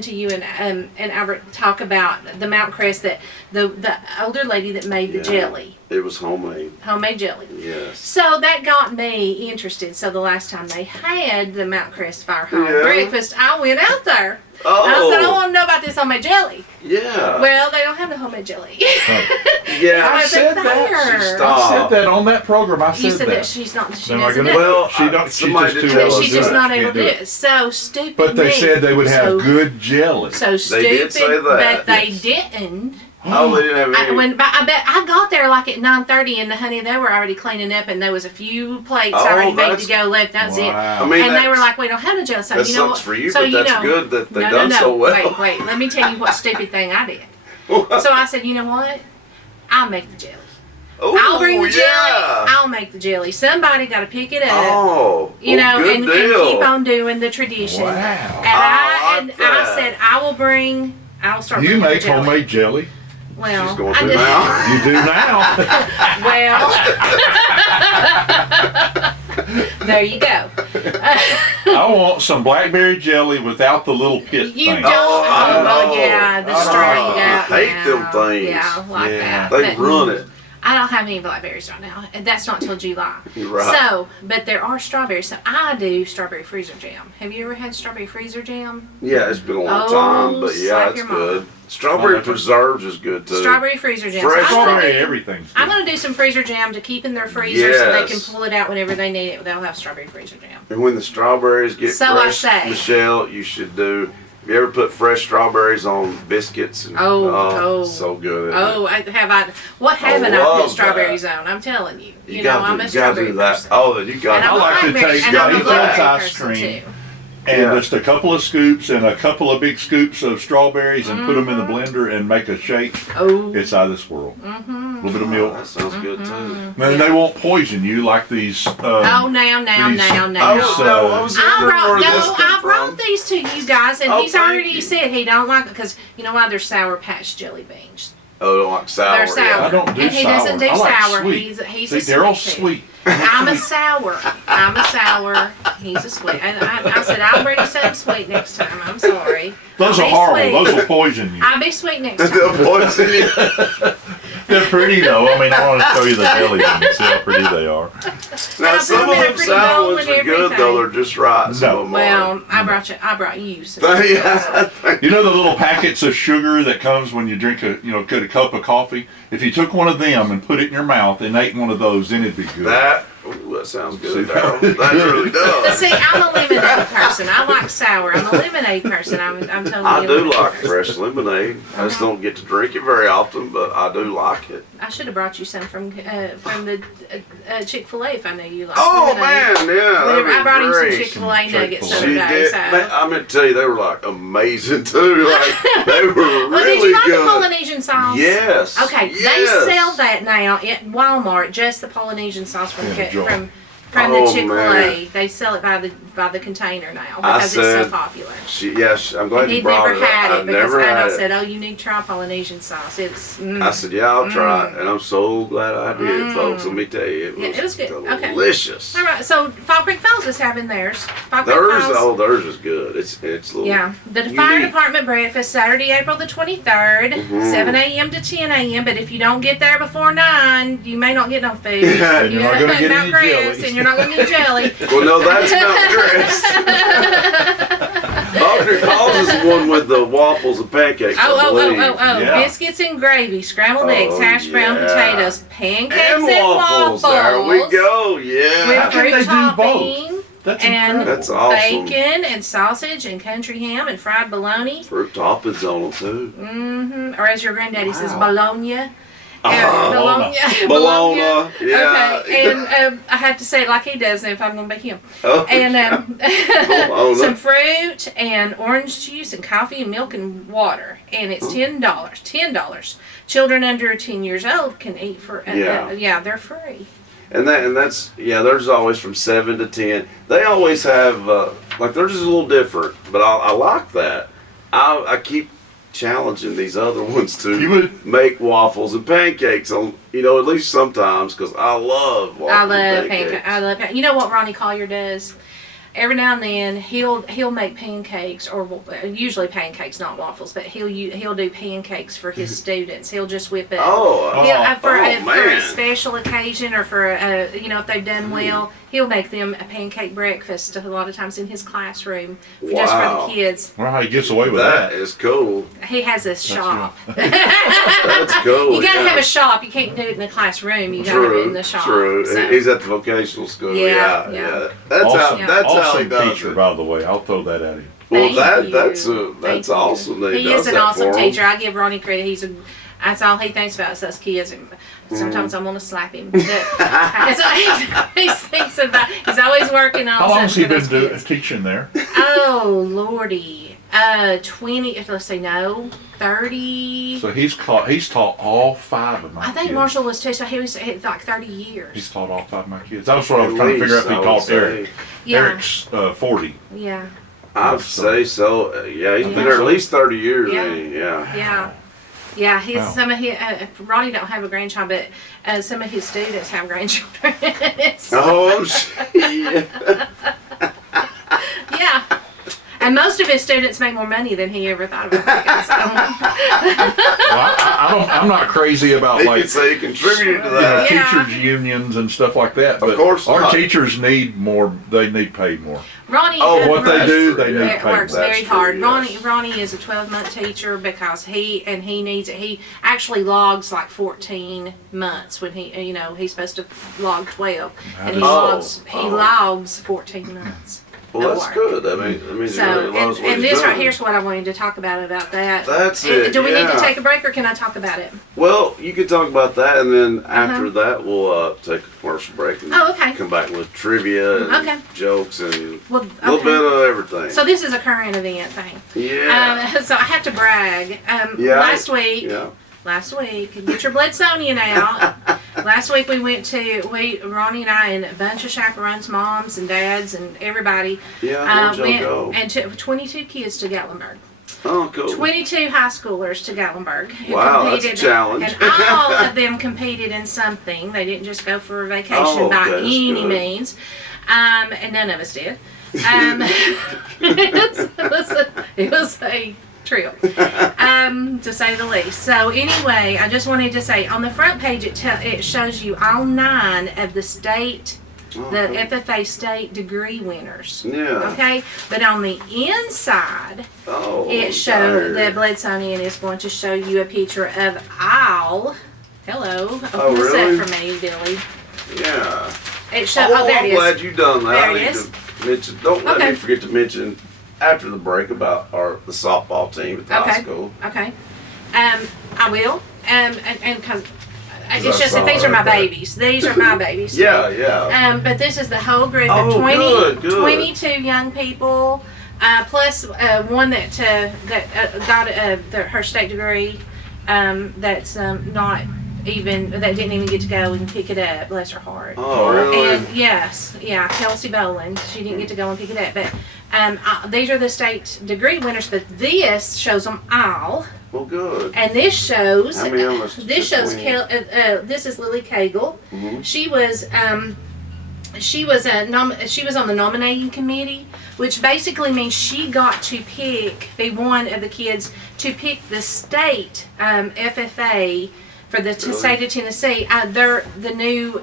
to you and Albert talk about the Mount Crest, that the older lady that made the Yeah. jelly, It was homemade. homemade jelly. Yes. So that got me interested. So the last time they had the Mount Crest Fire Hall Yeah. breakfast, I went out there. Oh. And I said, I want to know about this homemade jelly. Yeah. Well, they don't have the homemade jelly. yeah. I said that. there. She I stopped. said that on that program. I You said said that that. she They're not doesn't gonna- do it. Well, She don't. She's somebody just did too tell old us She's to just do not it. able Can't to do do it. it. So stupid. But they me. said they would have So- good jelly. So stupid They did say that. they Yes. didn't. Oh, they didn't have any. I bet I got there like at 9:30, and honey, they were already cleaning up, and there was a few plates Oh, already made that's- to go left. That's it. Wow. I mean, And they were that's- like, "We don't have no jelly." So that you know sucks what? for you, so but you that's know, good that they no, done so well. Wait. Let me tell you what stupid thing I did. So I said, you know what? I'll make the jelly. Oh, I'll bring the jelly. yeah. I'll make the jelly. Somebody got to pick it up. Oh, You know, good and deal. keep on doing the tradition. Wow. And I like I that. said, I'll start You bringing the make jelly. homemade jelly. Well, She's going I to did- now. You do now. Well, there you go. I want some blackberry jelly without the little pit You thing. don't. I know. Yeah, the I string. know. Yeah, I hate them things. Yeah, like Yeah. that. They But run it. I don't have any blackberries right now. And that's not till July. Right. So, but there are strawberries. So I do strawberry freezer jam. Have you ever had strawberry freezer jam? Yeah, it's been a long Oh, time, but yeah, slap it's your mama. good. Strawberry Oh, preserves is good too. Strawberry freezer jam. Fresh So I'm gonna Strawberry, do- everything's I'm good. going to do some freezer jam to keep in their freezer so they can Yes. pull it out whenever they need it. They'll have strawberry freezer jam. And when the strawberries get So I fresh, say. Michelle, you should do. Have you ever put fresh strawberries on biscuits? And, Oh. so good. isn't Oh, what haven't I love put strawberries on? I'm telling you. it? You know, I'm a gotta strawberry do that. person. Oh, then you got And I'm I a like to blackberry- take and I'm a Dave's blackberry ice person, cream too. and Yeah. just a couple of scoops and a couple of big scoops of strawberries and put them Mm-hmm. in the blender and make a shake. Oh. It's out of this world. Mm-hmm. A little bit of Oh, milk. that sounds good too. And they won't poison you like these. Oh, now. these- Oh, So- no, I was wondering where this I come brought from. these to you guys, and Oh, he's thank already you. said he don't like it because you know why? They're Sour Patch Jelly Beans. Oh, don't like sour. They're sour. Yeah. I don't do And he sour. doesn't do I like sour. sweet. He's See, a they're all sweet. sweet. I'm a sour. He's a sweet. I said I'll bring you something sweet next time. I'm sorry. Those I'll are be horrible. sweet. Those will poison you. I'll be sweet next time. They'll poison you. They're pretty though. I mean, I want to show you the jelly beans. See how pretty they are. Now, I'll some put 'em of in a them pretty sour bowl ones and are good, everything. though. They're just right. Some No. of them Well, I brought you some. Yeah. You know the little packets of sugar that comes when you drink get a cup of coffee? If you took one of them and put it in your mouth and ate one of those, then it'd be good. That sounds good, See, Darryl. that- That really But does. see, I'm a lemonade person. I like sour. I'm a lemonade person. I'm totally. I a do lemonade like person. fresh lemonade. I just don't get to drink it very often, but I do like it. I should have brought you some from the Chick-fil-A if I knew you liked Oh lemonade. man, yeah, that'd Whenever I brought be him some great. Chick-fil-A nuggets the Chick-fil-A. other She day. did. So. Man, I meant to tell you, they were like amazing too. Like they were really Well, did you like good. the Polynesian sauce? Yes. Okay, yes. they sell that now at Walmart. Just the Polynesian sauce from In a jar. from from the Oh, Chick-fil-A. man. They sell it by the container now I because it's so said- popular. I'm glad you He'd brought never it up. had it I've because never I had it. said, "Oh, you need to try Polynesian sauce." It's. I said, yeah, I'll try it. And I'm so glad I did, folks. Let me tell you, Yeah, it was good. Okay. delicious. All right, so Fall Creek Falls is having theirs. Fall Creek Theirs, Falls. theirs is good. It's a little. Yeah, the fire unique. department breakfast Saturday, April the 23rd, Mhm. 7 a.m. to 10 a.m. But if you don't get there before 9, you may not get no food. Yeah, you're not gonna get any jelly. and you're not going to get jelly. Well, no, that's Mount Grace. Dr. Calls is the one with the waffles and pancakes. I believe. Yeah. Biscuits and gravy, scrambled eggs, Oh, hash brown yeah. potatoes, pancakes And waffles. There we go. Yeah. With How can fruit they do topping. both? That's And incredible. That's awesome. bacon and sausage and country ham and fried bologna. Fruit toppings on them too. Mm-hmm. Or as your granddaddy says, Wow. bologna. Bologna. Bologna. Yeah. Okay, and I have to say it like he does if I'm going to be him. Oh, And Bologna. some fruit and orange juice and coffee and milk and water. And it's $10. $10. Children under 10 years old can eat for, Yeah. they're free. that's There's always from 7 to 10. They always have theirs is a little different, but I like that. I keep challenging these other ones to You would- make waffles and pancakes on at least sometimes because I love waffles I love and pancakes. pancakes. I love. You know what Ronnie Collier does? Every now and then he'll make pancakes, or usually pancakes, not waffles. But he'll do pancakes for his students. He'll just whip it. For a man. special occasion, or for if they've done well, he'll make them a pancake breakfast a lot of times in his classroom, just for Wow. the kids. Well, how he gets away with That that. is cool. He has a shop. That's cool. You gotta yeah. have a shop. You can't do it in the classroom. You gotta do it in the shop. True. So. He's at the vocational school. Yeah, Yeah. yeah. That's Awesome, how. That's how he awesome does teacher, it. by the way. I'll throw that at him. Well, Thank that's you. Thank you. awesome. That He does is an that awesome for 'em. teacher. I give Ronnie credit. That's all he thinks about is us kids. And sometimes I'm gonna slap him. But that's all he thinks about. He's always working on How long has he something been for those kids. teaching there? Oh Lordy, 20. Let's say no, 30. So he's taught all 5 of my I think kids. Marshall was too. So he was like 30 years. He's taught all 5 of my kids. That's what I was At trying to figure out least, if he I would taught say. Eric. Yeah. Eric's 40. Yeah. I'd say so. Yeah, he's Yeah. been there at least 30 years. Yeah. ain't he? Yeah. Yeah. Yeah, Wow. some of his, Ronnie don't have a grandchild, but some of his students have grandchildren. Oh, shit. Yeah. And most of his students make more money than he ever thought about making. Well, I'm not crazy about He like could say he contributed to you know, that. Yeah. teachers unions and stuff like that. But course our not. teachers need more. They need paid more. Ronnie, Oh, What they That's do, true, they yeah. need it paid works more. very That's true, hard. yes. Ronnie is a 12-month teacher because he needs it. He actually logs like 14 months when he's supposed to log 12, and he Oh. logs 14 months. Well, of that's work. good. I mean, So, he really loves what and he's this right doing. here's what I wanted to talk about that. That's it, Do we need to yeah. take a break, or can I talk about it? Well, you can talk about that, and then after that, we'll take a commercial break and Oh, okay. come back with trivia and Okay. jokes and Well, a little bit of everything. So this is a current event thing. Yeah. So I have to brag. Yeah. Last week, Yeah. get your Bloodsonian out. Last week Ronnie and I and a bunch of chaperones, moms and dads and everybody, Yeah. Where'd went y'all go? and took 22 kids to Gatlinburg. Oh, cool. 22 high schoolers to Gatlinburg. who Wow, that's a competed, challenge. And all of them competed in something. They didn't just go for a vacation Oh, by okay, that's any good. means. And none of us did. It was a trip, to say the least. So anyway, I just wanted to say on the front page it shows you all 9 of the state, the FFA state degree winners. Yeah. Okay, but on the inside, Oh. it showed there. the Bloodsonian is going to show you a picture of Al. Hello, open Oh, this really? up for me, Billy. Yeah. It showed. Oh, there I'm it is. glad you done that. There I it need is. to mention. Don't let Okay. me forget to mention after the break about the softball team at the high school. Okay. I will. And because I it's just that saw these are my that. babies. These are my babies. too. Yeah, yeah. But this is the whole group Oh, of 20, good. 22 young people, plus one that got her state degree. That's not even get to go and pick it up. Bless her heart. Oh, really? And yes, yeah, Kelsey Boland. She didn't get to go and pick it up, but these are the state degree winners. But this shows them all. Well, good. And this shows. How many of us This shows. This is Lily Cagle. Mhm. She was on the nominating committee, which basically means she got to be one of the kids to pick the state FFA for the state of Tennessee. They're the new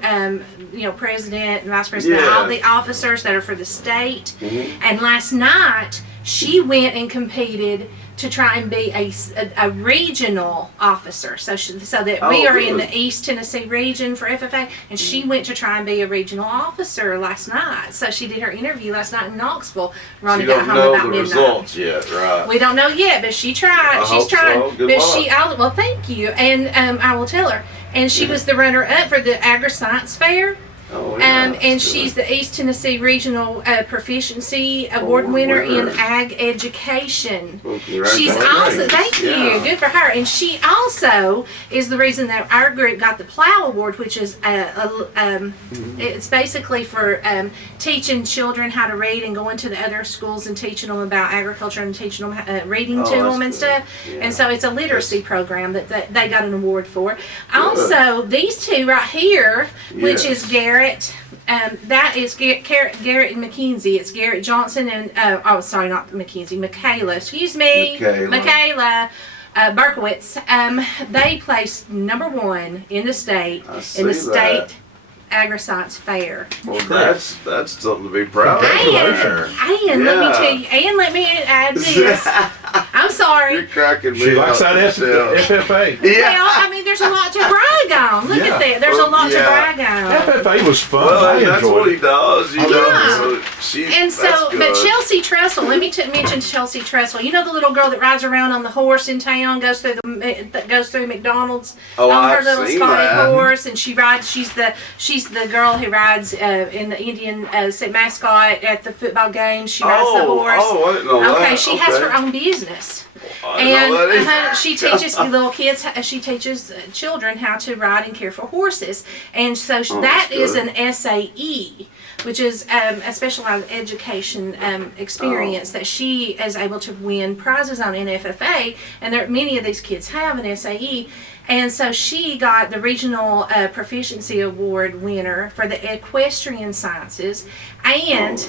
president and vice president, Yeah. all the officers that are for the state. Mhm. And last night she went and competed to try and be a regional officer, so that we are in good. the East Tennessee region for FFA, and she went to try and be a regional officer last night. So she did her interview last night in Knoxville. Ronnie You got don't home know about the midnight. results yet, right? We don't know yet, but she tried. I She's hope trying. so. Good But luck. well, thank you, and I will tell her. And she was the runner-up for the Agri-Science Fair. Oh, yeah, And that's she's good. the East Tennessee Regional Proficiency Award winner in Ag Education. Well, She's congratulations. also, thank you, Yeah. good for her. And she also is the reason that our group got the Plow Award, which is it's basically for teaching children how to read and going to the other schools and teaching them about agriculture and teaching them reading to Oh, them and that's good. stuff. Yeah. And so it's a literacy program that they got an award for. Also, these two right here, which Yes. is Garrett. That is Garrett and Mackenzie. It's Garrett Johnson and sorry, not Mackenzie. Michaela. Excuse me, Michaela Berkowitz. They placed number 1 in the state I in see the that. state Agri-Science Fair. Well, that's something to be proud of. Congratulations. And let me tell you, and let me add this. I'm sorry. You're cracking me She likes up, that Michelle. FFA. Yeah. Well, I mean, there's a lot to brag on. Look Yeah. at that. There's a lot to Yeah. brag on. FFA was fun. Well, I that's what enjoyed he it. does. You know. Yeah. So she, And so, that's but good. Chelsea Trestle, let me mention Chelsea Trestle. You know the little girl that rides around on the horse in town, goes through McDonald's Oh, on her I've little seen spotted that. horse, and she rides. She's the girl who rides in the Indian mascot at the football game. She rides the horse. Oh, I didn't know that. Okay, she has her own business. I didn't And know that she teaches little kids. She teaches children how to ride and care for horses, and so that that's is good. an SAE, which is a specialized education experience that she is able to win prizes on in FFA, and many of these kids have an SAE. And so she got the Regional Proficiency Award winner for the Equestrian Sciences, and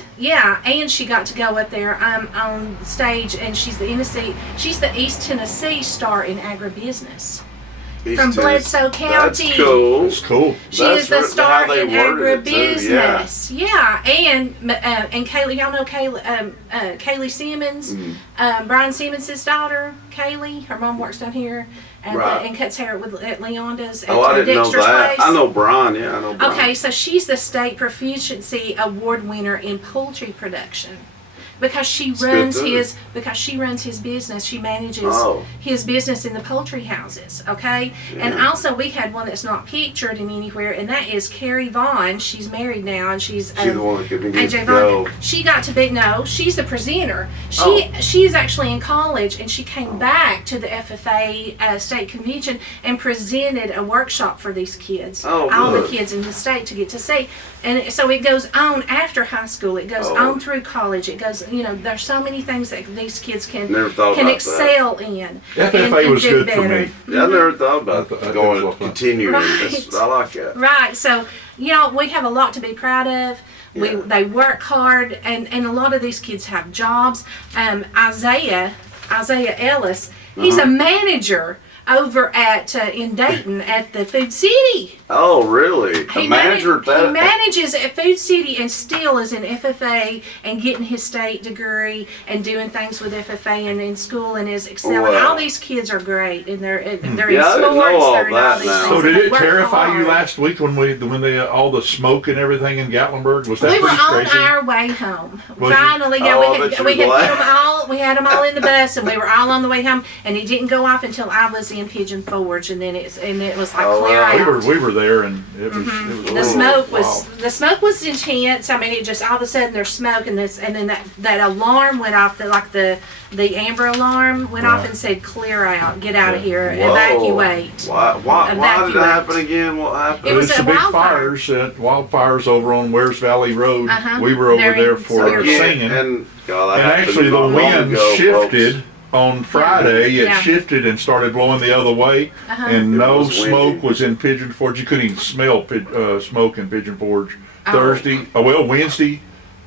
and she got to go up there on stage, and she's the East Tennessee star in agribusiness East from Tennessee. Bledsoe County. That's cool. That's cool. She That's is the how star they in worded it, too, agribusiness. Yeah, and Kaylee, y'all know Kaylee Simmons, Brian Simmons' daughter, Kaylee. Her mom works down here Right. and cuts hair at Leonda's at Oh, I didn't know Dexter's that. place. I know Brian. Yeah, I know Brian. Okay, so she's the state proficiency award winner in poultry production. Because she runs good, his business. She manages Oh. his business in the poultry houses, okay? And Yeah. also we had one that's not pictured in anywhere, and that is Carrie Vaughn. She's married now, and she's She's the one that could be AJ to go. Vaughn. She got to be she's the presenter. Oh. She's actually in college, and she came back to the FFA state convention and presented a workshop for these kids, Oh, all the good. kids in the state to get to see. And so it goes on after high school. It goes Oh. on through college. It goes, there's so many things that these kids Never thought can about excel in. FFA and was do good for better. me. Yeah, I never thought about I thought going it was fun. continuing. Right. I like that. Right. So, we have a lot to be proud of. Yeah. They work hard, and a lot of these kids have jobs. Isaiah Ellis, he's a manager over at in Dayton at the Food City. Oh, really? A manager at He that? manages at Food City and still is in FFA and getting his state degree and doing things with FFA and in school and is excelling. Wow. All these kids are great, and they're in Yeah, I sports. didn't know all they're in all that these now. things, So and did they it work terrify you hard. last week when they all the smoke and everything in Gatlinburg? Was that We were pretty on crazy? our way home. Was it? Finally, yeah, Oh, I we bet had you were glad. put them all. We had them all in the bus, and we were all on the way home. And it didn't go off until I was in Pigeon Forge, and then it was like Oh, clear wow. out. We were there, and it was The smoke was wow. the smoke was intense. I mean, it just all of a sudden there's smoke, and then that alarm went off. The amber alarm went off Right. and said, "Clear out, get out of here, Whoa. evacuate." Why did Evacuate. that happen again? What happened? It was It's a the big wildfire. wildfires over on Wares Valley Road. Uh-huh. We were over They're there in for Spearfield. singing. And, God, that And happened actually, the not long wind ago, shifted folks. on Friday. It Yeah. shifted and started blowing the other way, Uh-huh. and It no was windy. smoke was in Pigeon Forge. You couldn't even smell smoke in Pigeon Forge. Oh. Thursday,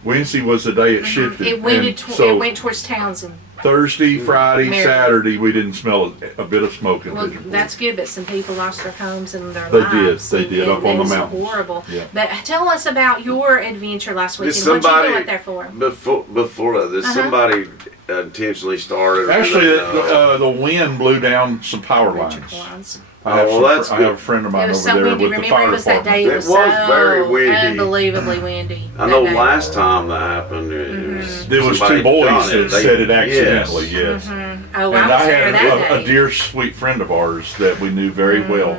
Wednesday was the day it shifted. It went And so it went towards Townsend. Thursday, Friday, Mary. Saturday, we didn't smell a bit of smoke in Well, Pigeon Forge. that's good, but some people lost their homes and their They lives. did. They did, and up on the it was mountains. horrible. Yeah. But tell us about your adventure last weekend. What you somebody- go out there for? Before that, did Uh-huh. somebody intentionally started? or Actually, did they- the wind blew down some power Electric lines. lines. I have, Oh, well, that's I have a good. friend of It mine was over so there windy. with the Remember, fire it was that day. department. It was, It was so very windy. unbelievably windy. I know that day. last time that happened, it was There was somebody two boys done that They- said it accidentally. yes. Yes. Oh, And I I was there had that a day. dear, sweet friend of ours that we knew very well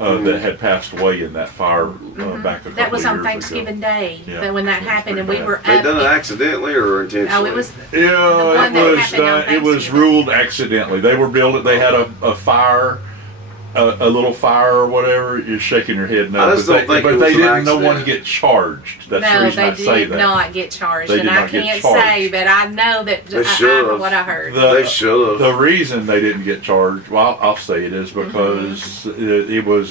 that had passed away in that fire back a couple That was of on years Thanksgiving ago. Day. Yeah. But when that It was happened, and pretty we bad. were They up. done it accidentally or intentionally? Oh, it was. Yeah, one that it was. happened on It was Thanksgiving. ruled accidentally. They were building. They had a fire. A little fire or whatever. You're shaking your head no. I just don't think but it they was an didn't. No one accident. get charged. That's the No, reason they I say did that. not get charged, They and did I not get can't charged. say, but I know that They I know should've. what I heard. They should've. The reason they didn't get charged, well, I'll say it is because it was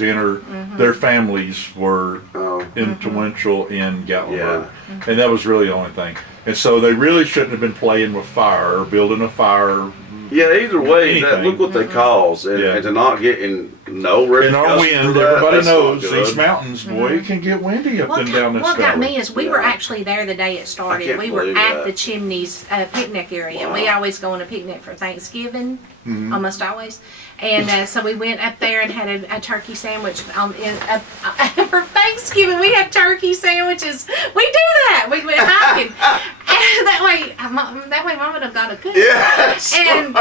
their families were Oh, influential in Gatlinburg, Yeah. and that was really the only thing. And so they really shouldn't have been playing with fire or building a fire. yeah. Either way, Anything. look what they caused, and, Yeah. and to not getting no In repercussions our for wind, that, everybody that's not knows good. these mountains, boy, it can get windy up What and down this got valley. me is we were Yeah. actually there the day it started. can't We were believe at that. the Chimneys picnic area. Wow. We always go on a picnic for Thanksgiving, Mm-hmm. almost always. And so we went up there and had a turkey sandwich. For Thanksgiving, we had turkey sandwiches. We do that. We went hiking. And that way Mama done got a cook. Yes. And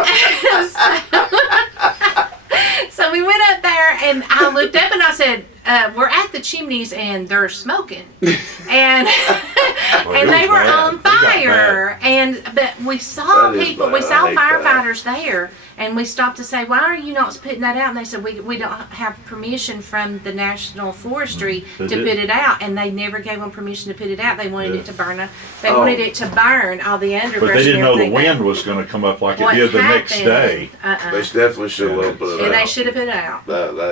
so we went up there, and I looked up and I said, "We're at the Chimneys, and they're smoking." And Well, and it they was were bad. on They got fire. But we saw That is people. bad. We saw I hate that. firefighters there, and we stopped to say, "Why are you not putting that out?" And they said, "We don't have permission from the National Forestry They to did. put it out." And they never gave them permission to put it out. They wanted Yeah. it to burn. They Oh. wanted it to burn all the underbrush. But they didn't and know the everything. wind was going to come up like it What did the next happened- day. They definitely should have let them put it Yeah, they out. should have put it out.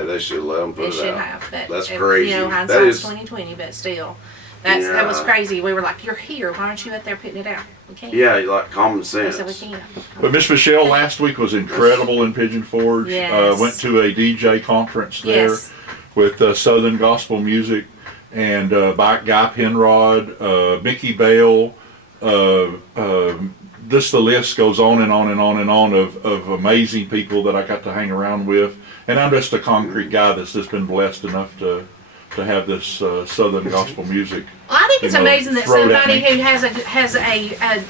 They should let them They put should it out. have. But That's crazy. You know, That hindsight's is- 20/20, but still, that was Yeah. crazy. We were like, "You're here. Why aren't you up there putting it out?" We can't. Yeah, like common I sense. said we can't. But Miss Michelle last week was incredible in Pigeon Forge. Yes. Went to a DJ conference there Yes. with Southern gospel music and by Guy Penrod, Mickey Bale. Just the list goes on and on and on and on of amazing people that I got to hang around with. And I'm just a concrete guy that's just been blessed enough to have this Southern gospel music. Well, I think it's You know, amazing that throw it at somebody me. who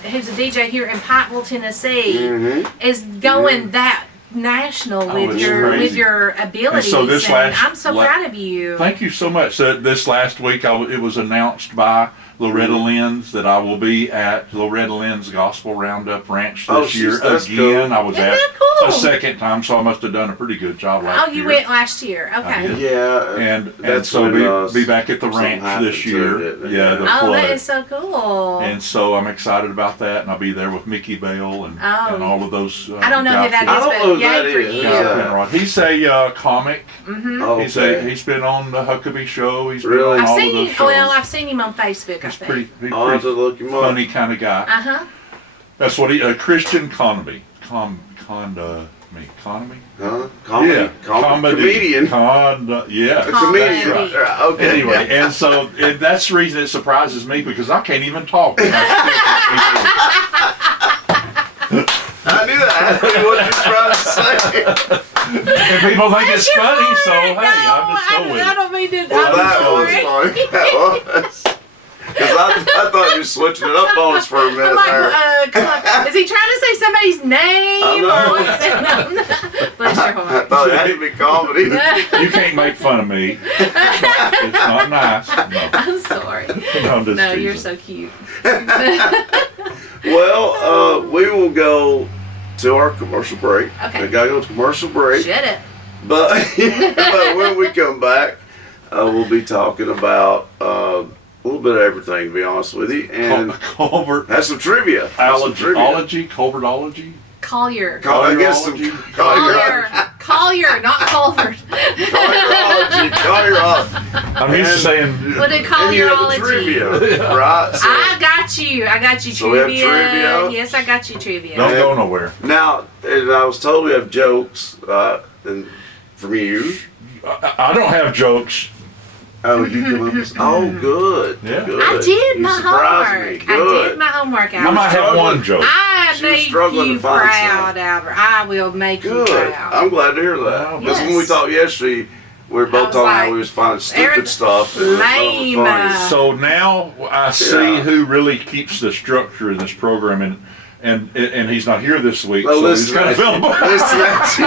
who's a DJ here in Pikeville, Tennessee, Mhm. is going that national Oh, with it's your crazy. abilities. And so this last- I'm so proud of you. Thank you so much. This last week, it was announced by Loretta Lynn's that I will be at Loretta Lynn's Gospel Roundup Ranch Oh, this year that's again. cool. I was Isn't at that cool? a second time, so I must have done a pretty good job last Oh, you year. went last year. I Okay. did. Yeah, And that's so when, be back at the something ranch happened this to year. it, didn't it? Yeah, the Oh, flood. that is so cool. And so I'm excited about that, and I'll be there with Mickey Bale and all of those. I don't know who that is, I don't know but who that yay for is. you. Who's Guy that? Penrod. He's a comic. Oh, He's okay. he's been on the Huckabee Show. He's Really? been on I've all of seen those him. shows. Well, I've seen him on Facebook. I He's think. pretty I'll have to look him up. funny kind of guy. Uh huh. That's what a Christian economy. Huh? Comedy? Comedian? Yeah. A comedian. Comedy. Right, okay. Anyway, and so that's the reason it surprises me because I can't even talk. I knew that. I knew what you were trying to say. And people think it's You're funny, so right. hey, I'm just No, going with I it. don't mean to. Well, I'm that sorry. was funny. That was. Because I thought you were switching it up on us for a minute I'm like, there. come on. Is he trying to say somebody's name? I know. Or what? Bless your I heart. thought it had to be comedy. You can't make fun of me. It's not nice. No. I'm sorry. No, I'm just No, you're teasing. so cute. Well, we will go to our commercial break. Okay. We gotta go to commercial break. Shut it. But, but when we come back, we'll be talking about a little bit of everything, to be honest with you, and Culvert. have some trivia. Have some trivia. Culvertology. Collier. I guess some Collier, not Culvert. Collierology. I'm used to saying. What did And you have the Collierology? trivia, right? So, I got you So we have trivia. trivia? Yes, I got you trivia. Don't go nowhere. now, and I was told we have jokes and from you. I don't have jokes. Oh, you come up with good. Yeah. Good. I did You my surprised homework. me. I Good. did my homework, I might Albert. have one joke. I She was made struggling you to find proud, some. Albert. I will make you Good. proud. I'm glad to hear that. Because when we Yes. talked yesterday, we were both was talking like, how we was finding stupid Eric, stuff. And we thought it was lame, funny. So now I see Yeah. who really keeps the structure in this program, and he's not here this week, Well, so he's listen, kind of fell apart. listen at you.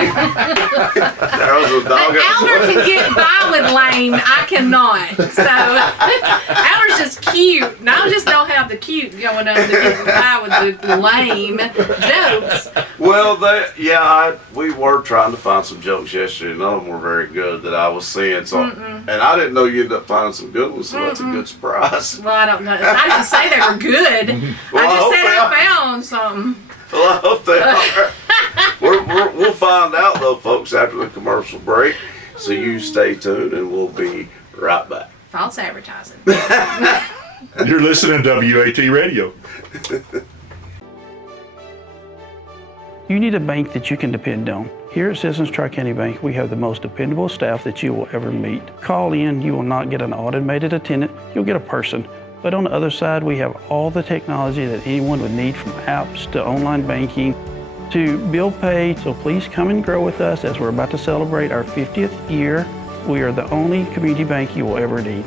There was a dog. Albert can get by with lame. I cannot. So Albert's just cute, and I just don't have the cute going on to get by with the lame jokes. Well, we were trying to find some jokes yesterday. None of them were very good that I was seeing. So, and I didn't know you ended up finding some good ones. So that's a good surprise. Well, I don't know. I didn't say they were good. Well, I I just hope said they I are. found something. Well, I hope they are. We'll find out though, folks, after the commercial break. So you stay tuned, and we'll be right back. False advertising. You're listening to WAT Radio. You need a bank that you can depend on. Here at Citizens Tri-County Bank, we have the most dependable staff that you will ever meet. Call in, you will not get an automated attendant, you'll get a person. But on the other side, we have all the technology that anyone would need, from apps to online banking to bill pay. So please come and grow with us as we're about to celebrate our 50th year. We are the only community bank you will ever need.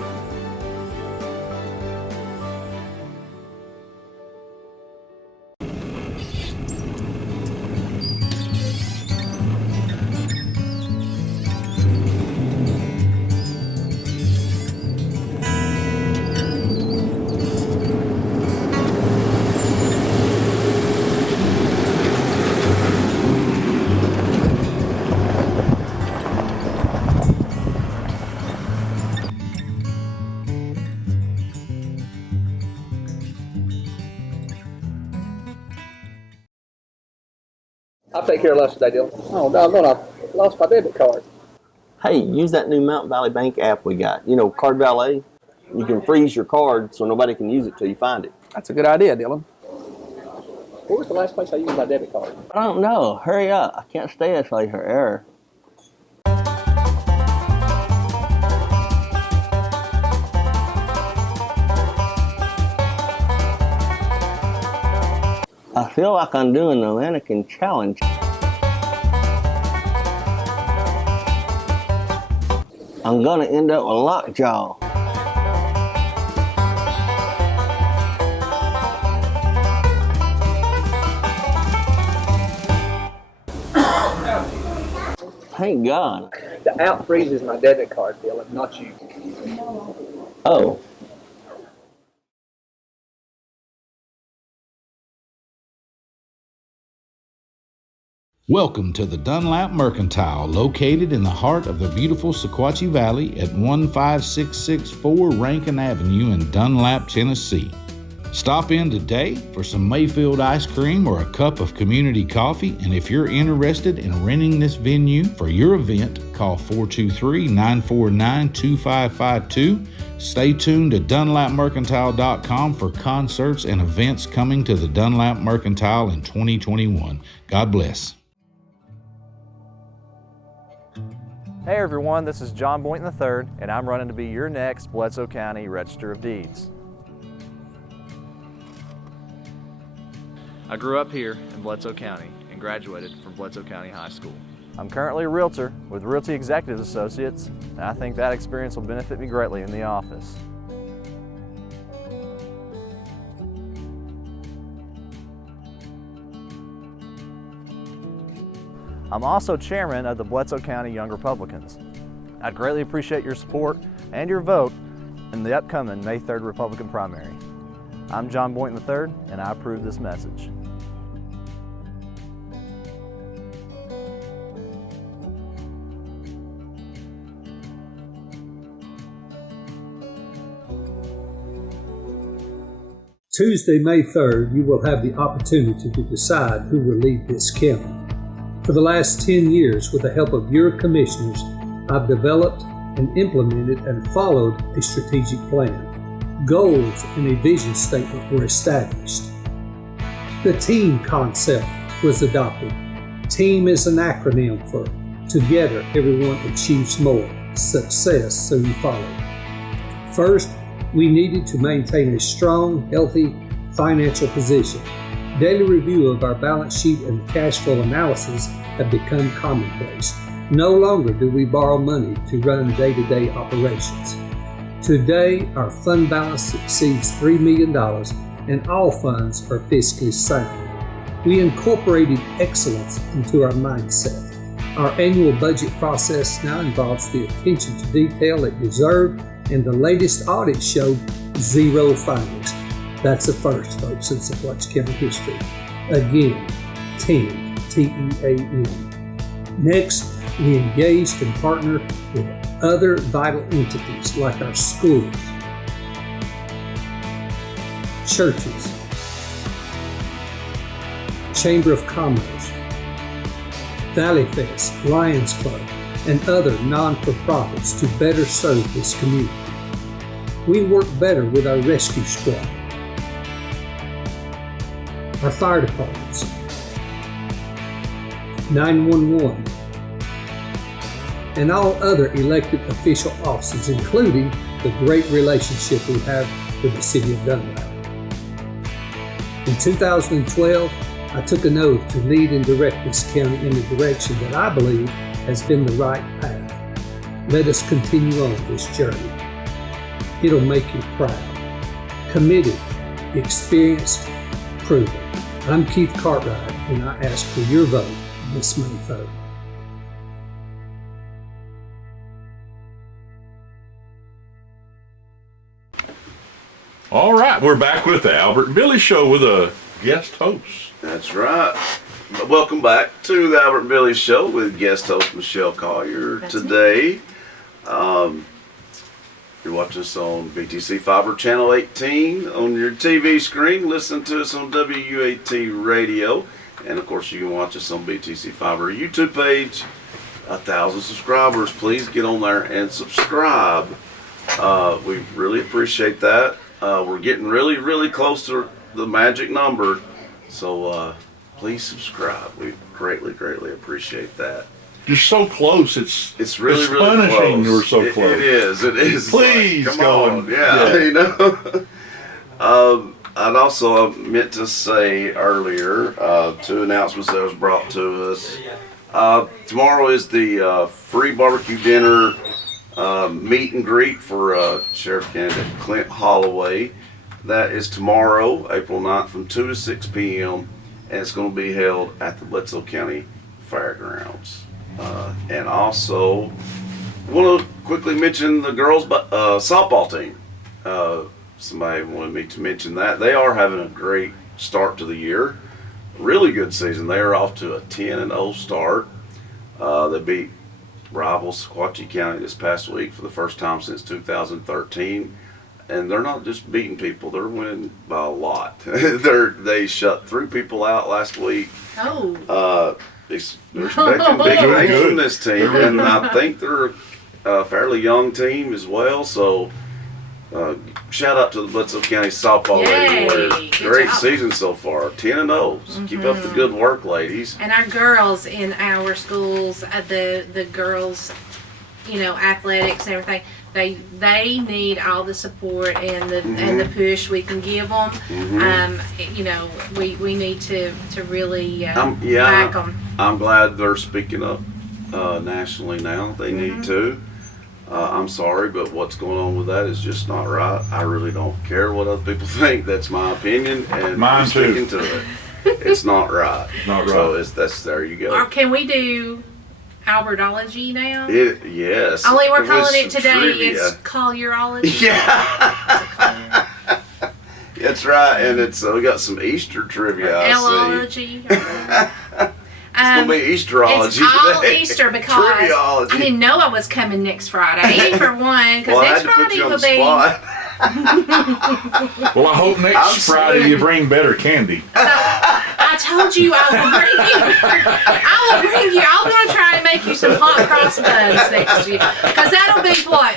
I'll take care of lunch today, Dylan. Oh, no, I lost my debit card. Hey, use that new Mountain Valley Bank app we got. You know, Card Valet. You can freeze your card so nobody can use it till you find it. That's a good idea, Dylan. Where was the last place I used my debit card? I don't know. Hurry up. I can't stay until I hear error. I feel like I'm doing the mannequin challenge. I'm gonna end up with lockjaw. Thank God. The app freezes my debit card, Dylan, not you. Oh. Welcome to the Dunlap Mercantile, located in the heart of the beautiful Sequatchie Valley at 15664 Rankin Avenue in Dunlap, Tennessee. Stop in today for some Mayfield ice cream or a cup of community coffee, and if you're interested in renting this venue for your event, call 423-949-2552. Stay tuned to dunlapmercantile.com for concerts and events coming to the Dunlap Mercantile in 2021. God bless. Hey everyone, this is John Boynton III, and I'm running to be your next Bledsoe County Register of Deeds. I grew up here in Bledsoe County and graduated from Bledsoe County High School. I'm currently a realtor with Realty Executives Associates, and I think that experience will benefit me greatly in the office. I'm also chairman of the Bledsoe County Young Republicans. I'd greatly appreciate your support and your vote in the upcoming May 3rd Republican primary. I'm John Boynton III, and I approve this message. Tuesday, May 3rd, you will have the opportunity to decide who will lead this county. For the last 10 years, with the help of your commissioners, I've developed and implemented and followed a strategic plan. Goals and a vision statement were established. The TEAM concept was adopted. TEAM is an acronym for Together Everyone Achieves More. Success soon followed. First, we needed to maintain a strong, healthy financial position. Daily review of our balance sheet and cash flow analysis have become commonplace. No longer do we borrow money to run day-to-day operations. Today, our fund balance exceeds $3 million and all funds are fiscally sound. We incorporated excellence into our mindset. Our annual budget process now involves the attention to detail it deserved, and the latest audit showed 0 findings. That's a first, folks, in Sequatchie County history. Again, TEAM, T-E-A-M. Next, we engaged and partnered with other vital entities like our schools, churches, Chamber of Commerce, Valley Fest, Lions Club, and other non-for-profits to better serve this community. We work better with our rescue squad, our fire departments, 911, and all other elected official offices, including the great relationship we have with the City of Dunlap. In 2012, I took an oath to lead and direct this county in the direction that I believe has been the right path. Let us continue on this journey. It'll make you proud. Committed, experienced, proven. I'm Keith Cartwright, and I ask for your vote this May 3rd. All right, we're back with the Albert and Billy Show with a guest host. That's right. Welcome back to the Albert and Billy Show with guest host Michelle Collier. That's today. You're watching us on BTC Fiber Channel 18 on your TV screen. Listen to us on WUAT Radio. And of course, you can watch us on BTC Fiber YouTube page. 1,000 subscribers. Please get on there and subscribe. We really appreciate that. We're getting really, really close to the magic number. So please subscribe. We greatly, greatly appreciate that. You're so close. It's really, it's really punishing. close. You're so close. It is. Please come go on. and Yeah, you know. I'd also meant to say earlier 2 announcements that was brought to us. Tomorrow is the free barbecue dinner meet and greet for Sheriff candidate Clint Holloway. That is tomorrow, April 9th, from 2 to 6 p.m. and it's going to be held at the Bledsoe County Fairgrounds. And also, I want to quickly mention the girls' softball team. Somebody wanted me to mention that. They are having a great start to the year. Really good season. They are off to a 10-0 start. They beat rivals Sequatchie County this past week for the first time since 2013. And they're not just beating people, they're winning by a lot. They shut 3 people out last week. Oh. They're expecting big things from this team, and I think they're a fairly young team as well. So, shout out to the Bledsoe County softball lady warriors. Great season so far, 10-0. So keep up the good work, ladies. And our girls in our schools, the girls, athletics and everything. They need all the support and the push we can give them. We need to really back them. I'm glad they're speaking up nationally now. They need to. I'm sorry, but what's going on with that is just not right. I really don't care what other people think. That's my opinion, and Mine I'm sticking too. to it. It's not right. Not So right. that's there you Or go. can we do Albertology now? Yes. Only we're With calling it some today trivia. is Collierology. Yeah. That's right, and it's we got some Easter trivia. I see. L-ology. It's gonna be Easterology It's all today. Easter because Triviology. I didn't know I was coming next Friday for one. Because Well, I next had to put Friday you on will the be. spot. Well, I hope next I'm Friday sorry. you bring better candy. I told you I will bring you. I will bring you. I'm gonna try and make you some hot cross buns next year. Because that'll be what?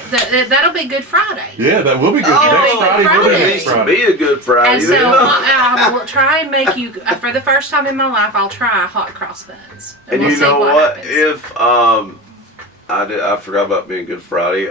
That'll be Good Friday. Yeah, that will be good. Oh, Next Friday will be Friday. next Needs to Friday. be a Good Friday. And so you know? I will try and make you, for the first time in my life, I'll try hot cross buns. And we'll you see know what? happens. If I forgot about being Good Friday.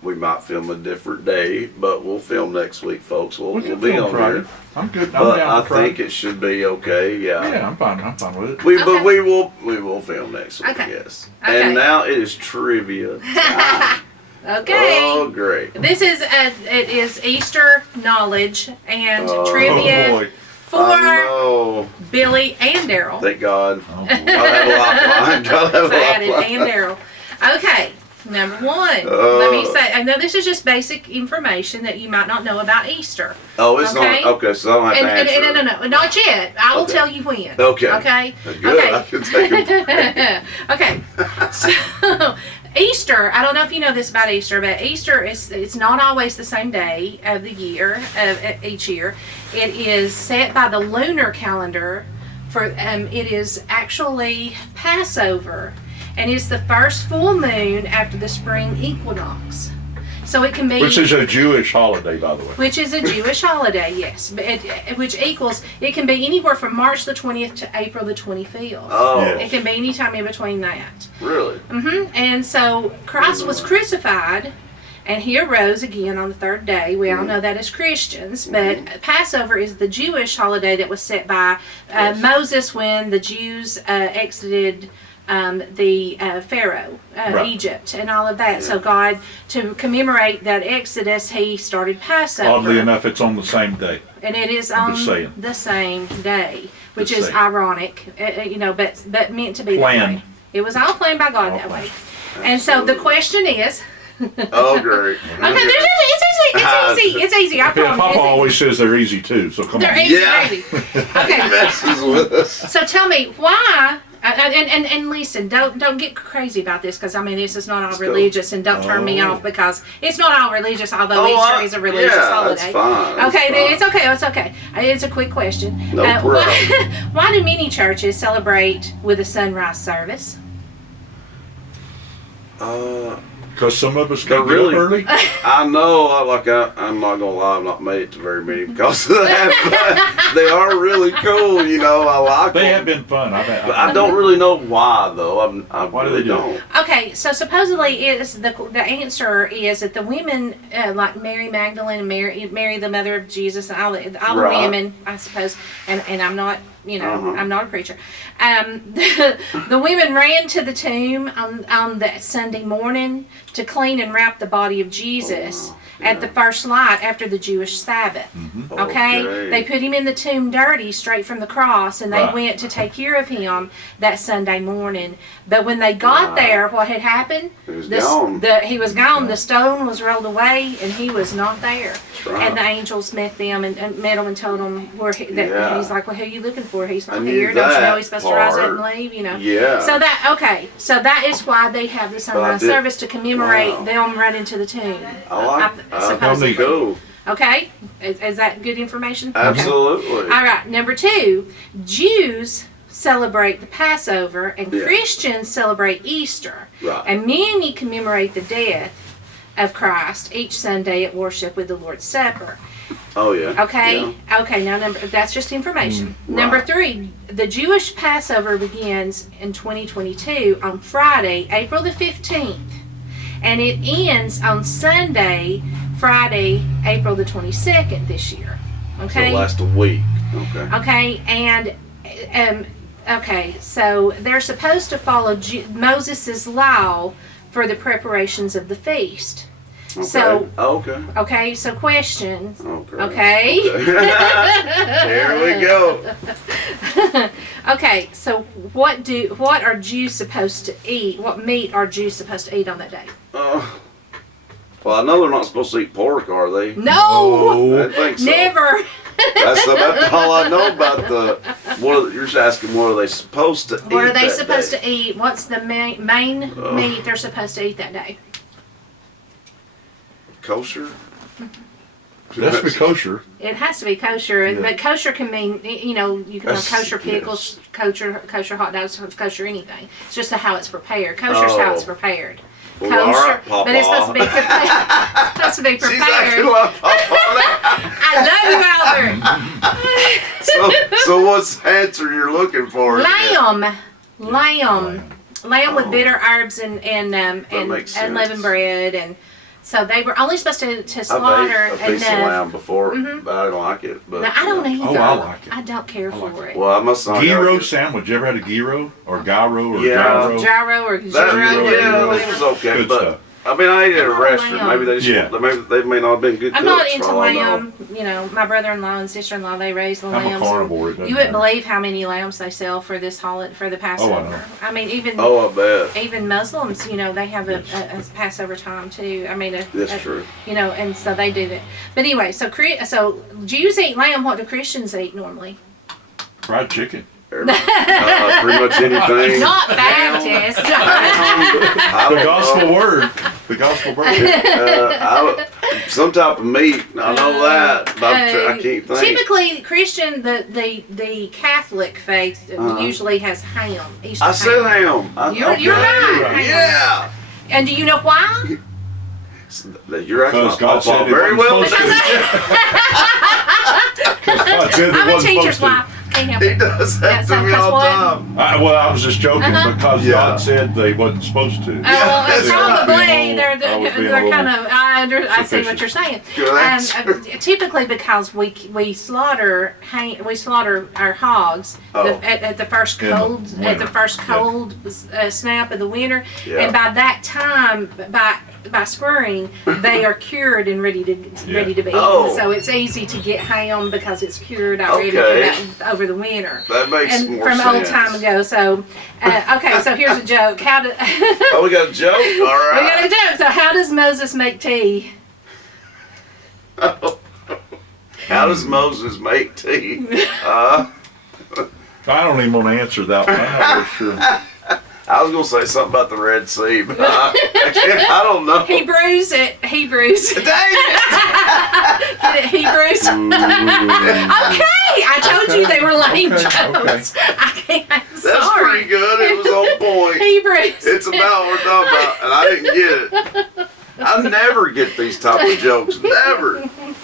We might film a different day, but we'll film next week, folks. We'll We can be film on Friday. here. I'm good. I'm But down I for Friday. think it should be okay. Yeah, I'm fine. I'm fine with it. But Okay. we will film next week. Okay. Yes. Okay. And now it is trivia time. Okay. Oh, great. This is it is Easter knowledge and trivia Oh boy. for Oh, Billy and Daryl. thank God. Oh, I'll have a lifeline. God have a So I added lifeline. and Daryl. Okay. Number one. Let me say. I know this is just basic information that you might not know about Easter. Oh, it's Okay. not. Okay, so I don't have to answer. No, not yet. I will Okay. tell you when. Okay. Okay. Good. I can take it. Okay. So Easter, I don't know if you know this about Easter, but Easter it's not always the same day of the year each year. It is set by the lunar calendar for it is actually Passover, and it's the first full moon after the spring equinox. So it can be Which is a Jewish holiday, by the way. which is a Jewish holiday, yes. But which equals, it can be anywhere from March the 20th to April the 25th. Oh, Yeah. It can be any time in between that. really? And so Christ was crucified, and he arose again on the third day. We all know that as Christians, but Passover is the Jewish holiday that was set by Moses when the Jews exited the Pharaoh, Right. Egypt, and all of that. So God, to commemorate that Exodus, he started Passover. Oddly enough, it's on the same day. And it is I'm on just saying. the same day, which Just is saying. ironic, but meant to be that Planned. way. It was all planned by God All that way. planned. And so the question is, Oh, great. okay, it's easy, it's easy, I Yeah, promise. Papa It's easy. always says they're easy too, so come They're on. easy, Yeah. easy. Okay, Messes with us. so tell me why. And listen, don't get crazy about this, because I mean this is not all Let's go. religious, and don't turn me Oh. off because it's not all religious. Although Oh, Easter is a religious yeah, holiday. that's fine. That's Okay, fine. it's okay. It's okay. It's a quick question. No problem. Why do many churches celebrate with a sunrise service? Because some of us They're can get really- up early. I know, I'm not gonna lie, I've not made it to very many because of that, but they are really cool, I like They them. have been fun. But I don't really know why, though. I Why do really they do it? don't. Okay, so supposedly it's the answer is that the women like Mary Magdalene and Mary the mother of Jesus and all the Right. women, I suppose, and I'm not. Uh-huh. I'm not a preacher. The women ran to the tomb on that Sunday morning to clean and wrap the body of Jesus at the first light after the Jewish Sabbath. Okay? Okay. They put him in the tomb dirty straight from the cross, and they Right. went to take care of him that Sunday morning. But when they got there, what had happened? He was gone. He was gone. The stone was rolled away, and he was not there. right. And the angels met them and met them and told them where Yeah. he's like, well, who are you looking for? He's I not knew here. Don't you know that he's supposed to rise up and part. leave? Yeah. So that is why they have the sunrise did- service to commemorate wow. them running to the tomb. I like supposedly. Cool. Okay, is that good information? Absolutely. All right. Number 2, Jews celebrate the Passover, and Yeah. Christians celebrate Easter. Right. And many commemorate the death of Christ each Sunday at worship with the Lord's Supper. Oh, yeah. Okay. Yeah. Okay. Now, that's just information. right. Number 3, the Jewish Passover begins in 2022 on Friday, April the 15th, and it ends on Sunday, Friday, April the 22nd this year. So Okay. it lasts a week. Okay. Okay, and okay, so they're supposed to follow Moses' law for the preparations of the feast. Okay. So, Okay. so question. Okay. Okay. Here we go. Okay, so what are Jews supposed to eat? What meat are Jews supposed to eat on that day? Well, I know they're not supposed to eat pork, are they? No, I think so. never. That's all I know about you're just asking what are they supposed to eat? What are they that supposed day? to eat? What's the main meat they're supposed to eat that day? Kosher? That's be kosher. It has to be kosher, Yeah. but kosher can mean, you know, you can have That's- kosher pickles, kosher hot dogs, kosher anything. It's just how it's prepared. Kosher's how it's prepared. Well, Kosher, all right, Papa. but it's supposed to be prepared. It's supposed to be She's prepared. acting like Papa. I love you, Albert. So what's the answer you're looking for? Lamb with bitter herbs and makes sense. unleavened bread, and so they were only supposed to I've slaughter ate a piece of enough. lamb before, but I don't like it. But No, I don't either. Oh, I like it. I don't care for it. Well, I must not. Gyro sandwich. You ever had a gyro or gyro or Yeah. gyro? Gyro or That, gyro. yeah, it was okay, Good but stuff. I mean, I ate at a Oh, restaurant. lamb. Maybe they just, Yeah. maybe they may not have been good I'm cooks. not for into all I know. lamb. You know, my brother-in-law and sister-in-law, they raise the I'm a lambs. carnivore. It doesn't You wouldn't matter. believe how many lambs they sell for this holiday, for the Passover. I mean, even Oh, I bet. even Muslims, you know, they have a Passover time too. I mean, That's true. You know, and so they do it. But anyway, so Jews eat lamb. What do Christians eat normally? Fried chicken. Pretty much anything. Not Baptist. I The don't gospel know. word. The gospel word. Some type of meat. I know that, but I can't think. Typically, Christian, the Catholic faith usually has ham. Easter I said ham. You're right. Ham. Yeah. And do you know why? You're acting Because like God said Papa it very well. wasn't supposed God said it I'm a wasn't teacher's supposed to. wife. Can't help He it. does that Yeah, to me so all the what? time. Well, I was just joking because Yeah. God said they wasn't supposed to. Well, that's probably right. they're I was being a they're little kind of. I see what sufficient. you're saying. Good answer. Typically, because we slaughter our hogs at the first In the cold winter. snap of the winter, Yeah. and by that time by spring they are cured and ready to be eaten. Oh. So it's easy to get ham because it's cured already Okay. over the winter. That makes And more from sense. old time ago. So okay, so here's a joke. How do Oh, we got a joke? All we right. got a joke. So how does Moses make tea? How does Moses make tea? I don't even want to answer that one. I'm not really sure. I was going to say something about the Red Sea, but I don't know. Hebrews. Dang it! Get it, Hebrews. Okay, I told you they were lame Okay, jokes. I can't. I'm That's sorry. pretty good. It was on point. Hebrews. It's about what we're talking about, and I didn't get it. I never get these type of jokes. Never.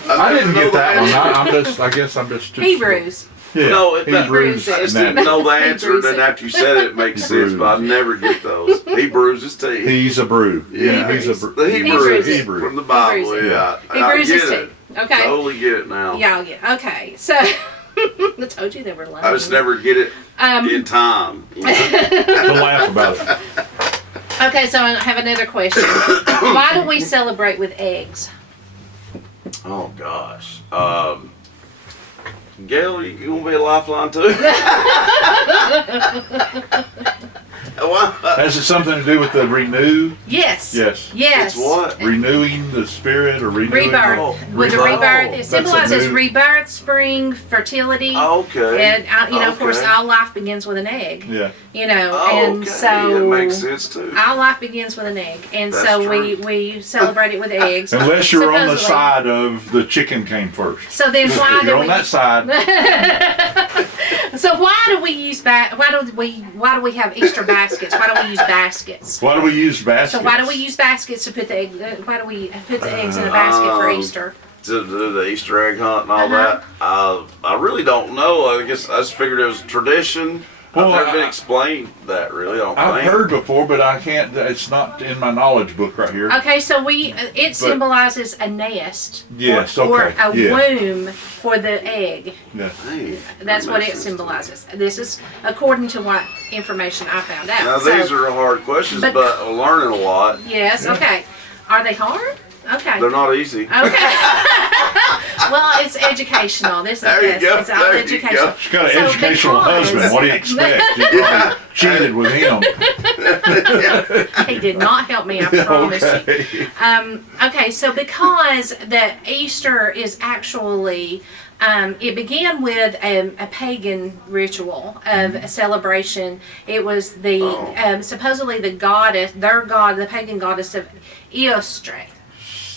I never didn't know get the that one. answer. I guess I'm just Hebrews. Yeah. No, it- Hebrews. Hebrews. I just and didn't know the answer, and Hebrews. then after you said it, it makes sense, Hebrews. but I never get those. Hebrews is tea. He's a brew. Yeah. He's a brew. The Hebrews Hebrews. from the Bible, Hebrews. yeah. Hebrews I is get tea. it. Okay. Totally get it now. Yeah. Okay. So I told you they were lame. I just never get it in time. You know? Don't laugh about it. Okay, so I have another question. Why do we celebrate with eggs? Oh gosh. Gail, you gonna be a lifeline too? Has it something to do with the renew? Yes. Yes. Yes. It's what? Renewing the spirit or renewing? Rebirth. Oh, With the rebirth. rebirth, it That's a symbolizes new- rebirth, spring, fertility. Okay. And you know, of course, Okay. all life begins with an egg. Yeah. You know, Oh, and okay. so That makes sense too. all life begins with an egg, and That's so true. we celebrate it with eggs. Unless you're on the supposedly. side of the chicken came first. So then, why If do you're we? on that side, So why do we use why do we have Easter baskets? Why do we use baskets? why do we use baskets? So why do we use baskets to put the egg? Why do we put the eggs in a basket for Easter? To do the Easter egg hunt and all Uh-huh. that. I really don't know. I guess I just figured it was tradition. Well, I've never been I- explained that really. I don't I've think. heard before, but I can't. It's not in my knowledge book right here. Okay, so it symbolizes a nest. Yes, Or okay, a yeah. womb for the egg. Yeah. Hey, That's that what makes it sense. symbolizes. This is according to what information I found out. Now So- these are hard questions, But- but we're learning a lot. Yes. Yeah. Okay. Are they hard? Okay. They're not easy. Okay. Well, it's educational. This is There you this. go. It's all There you educational. go. She's got an So educational because- husband. What do you expect? You probably cheated with him. He did not help me, I promise you. Okay. Okay, so because the Easter is actually, it began with a pagan ritual of a celebration. It was the supposedly the goddess, their god, the pagan goddess of Eostre.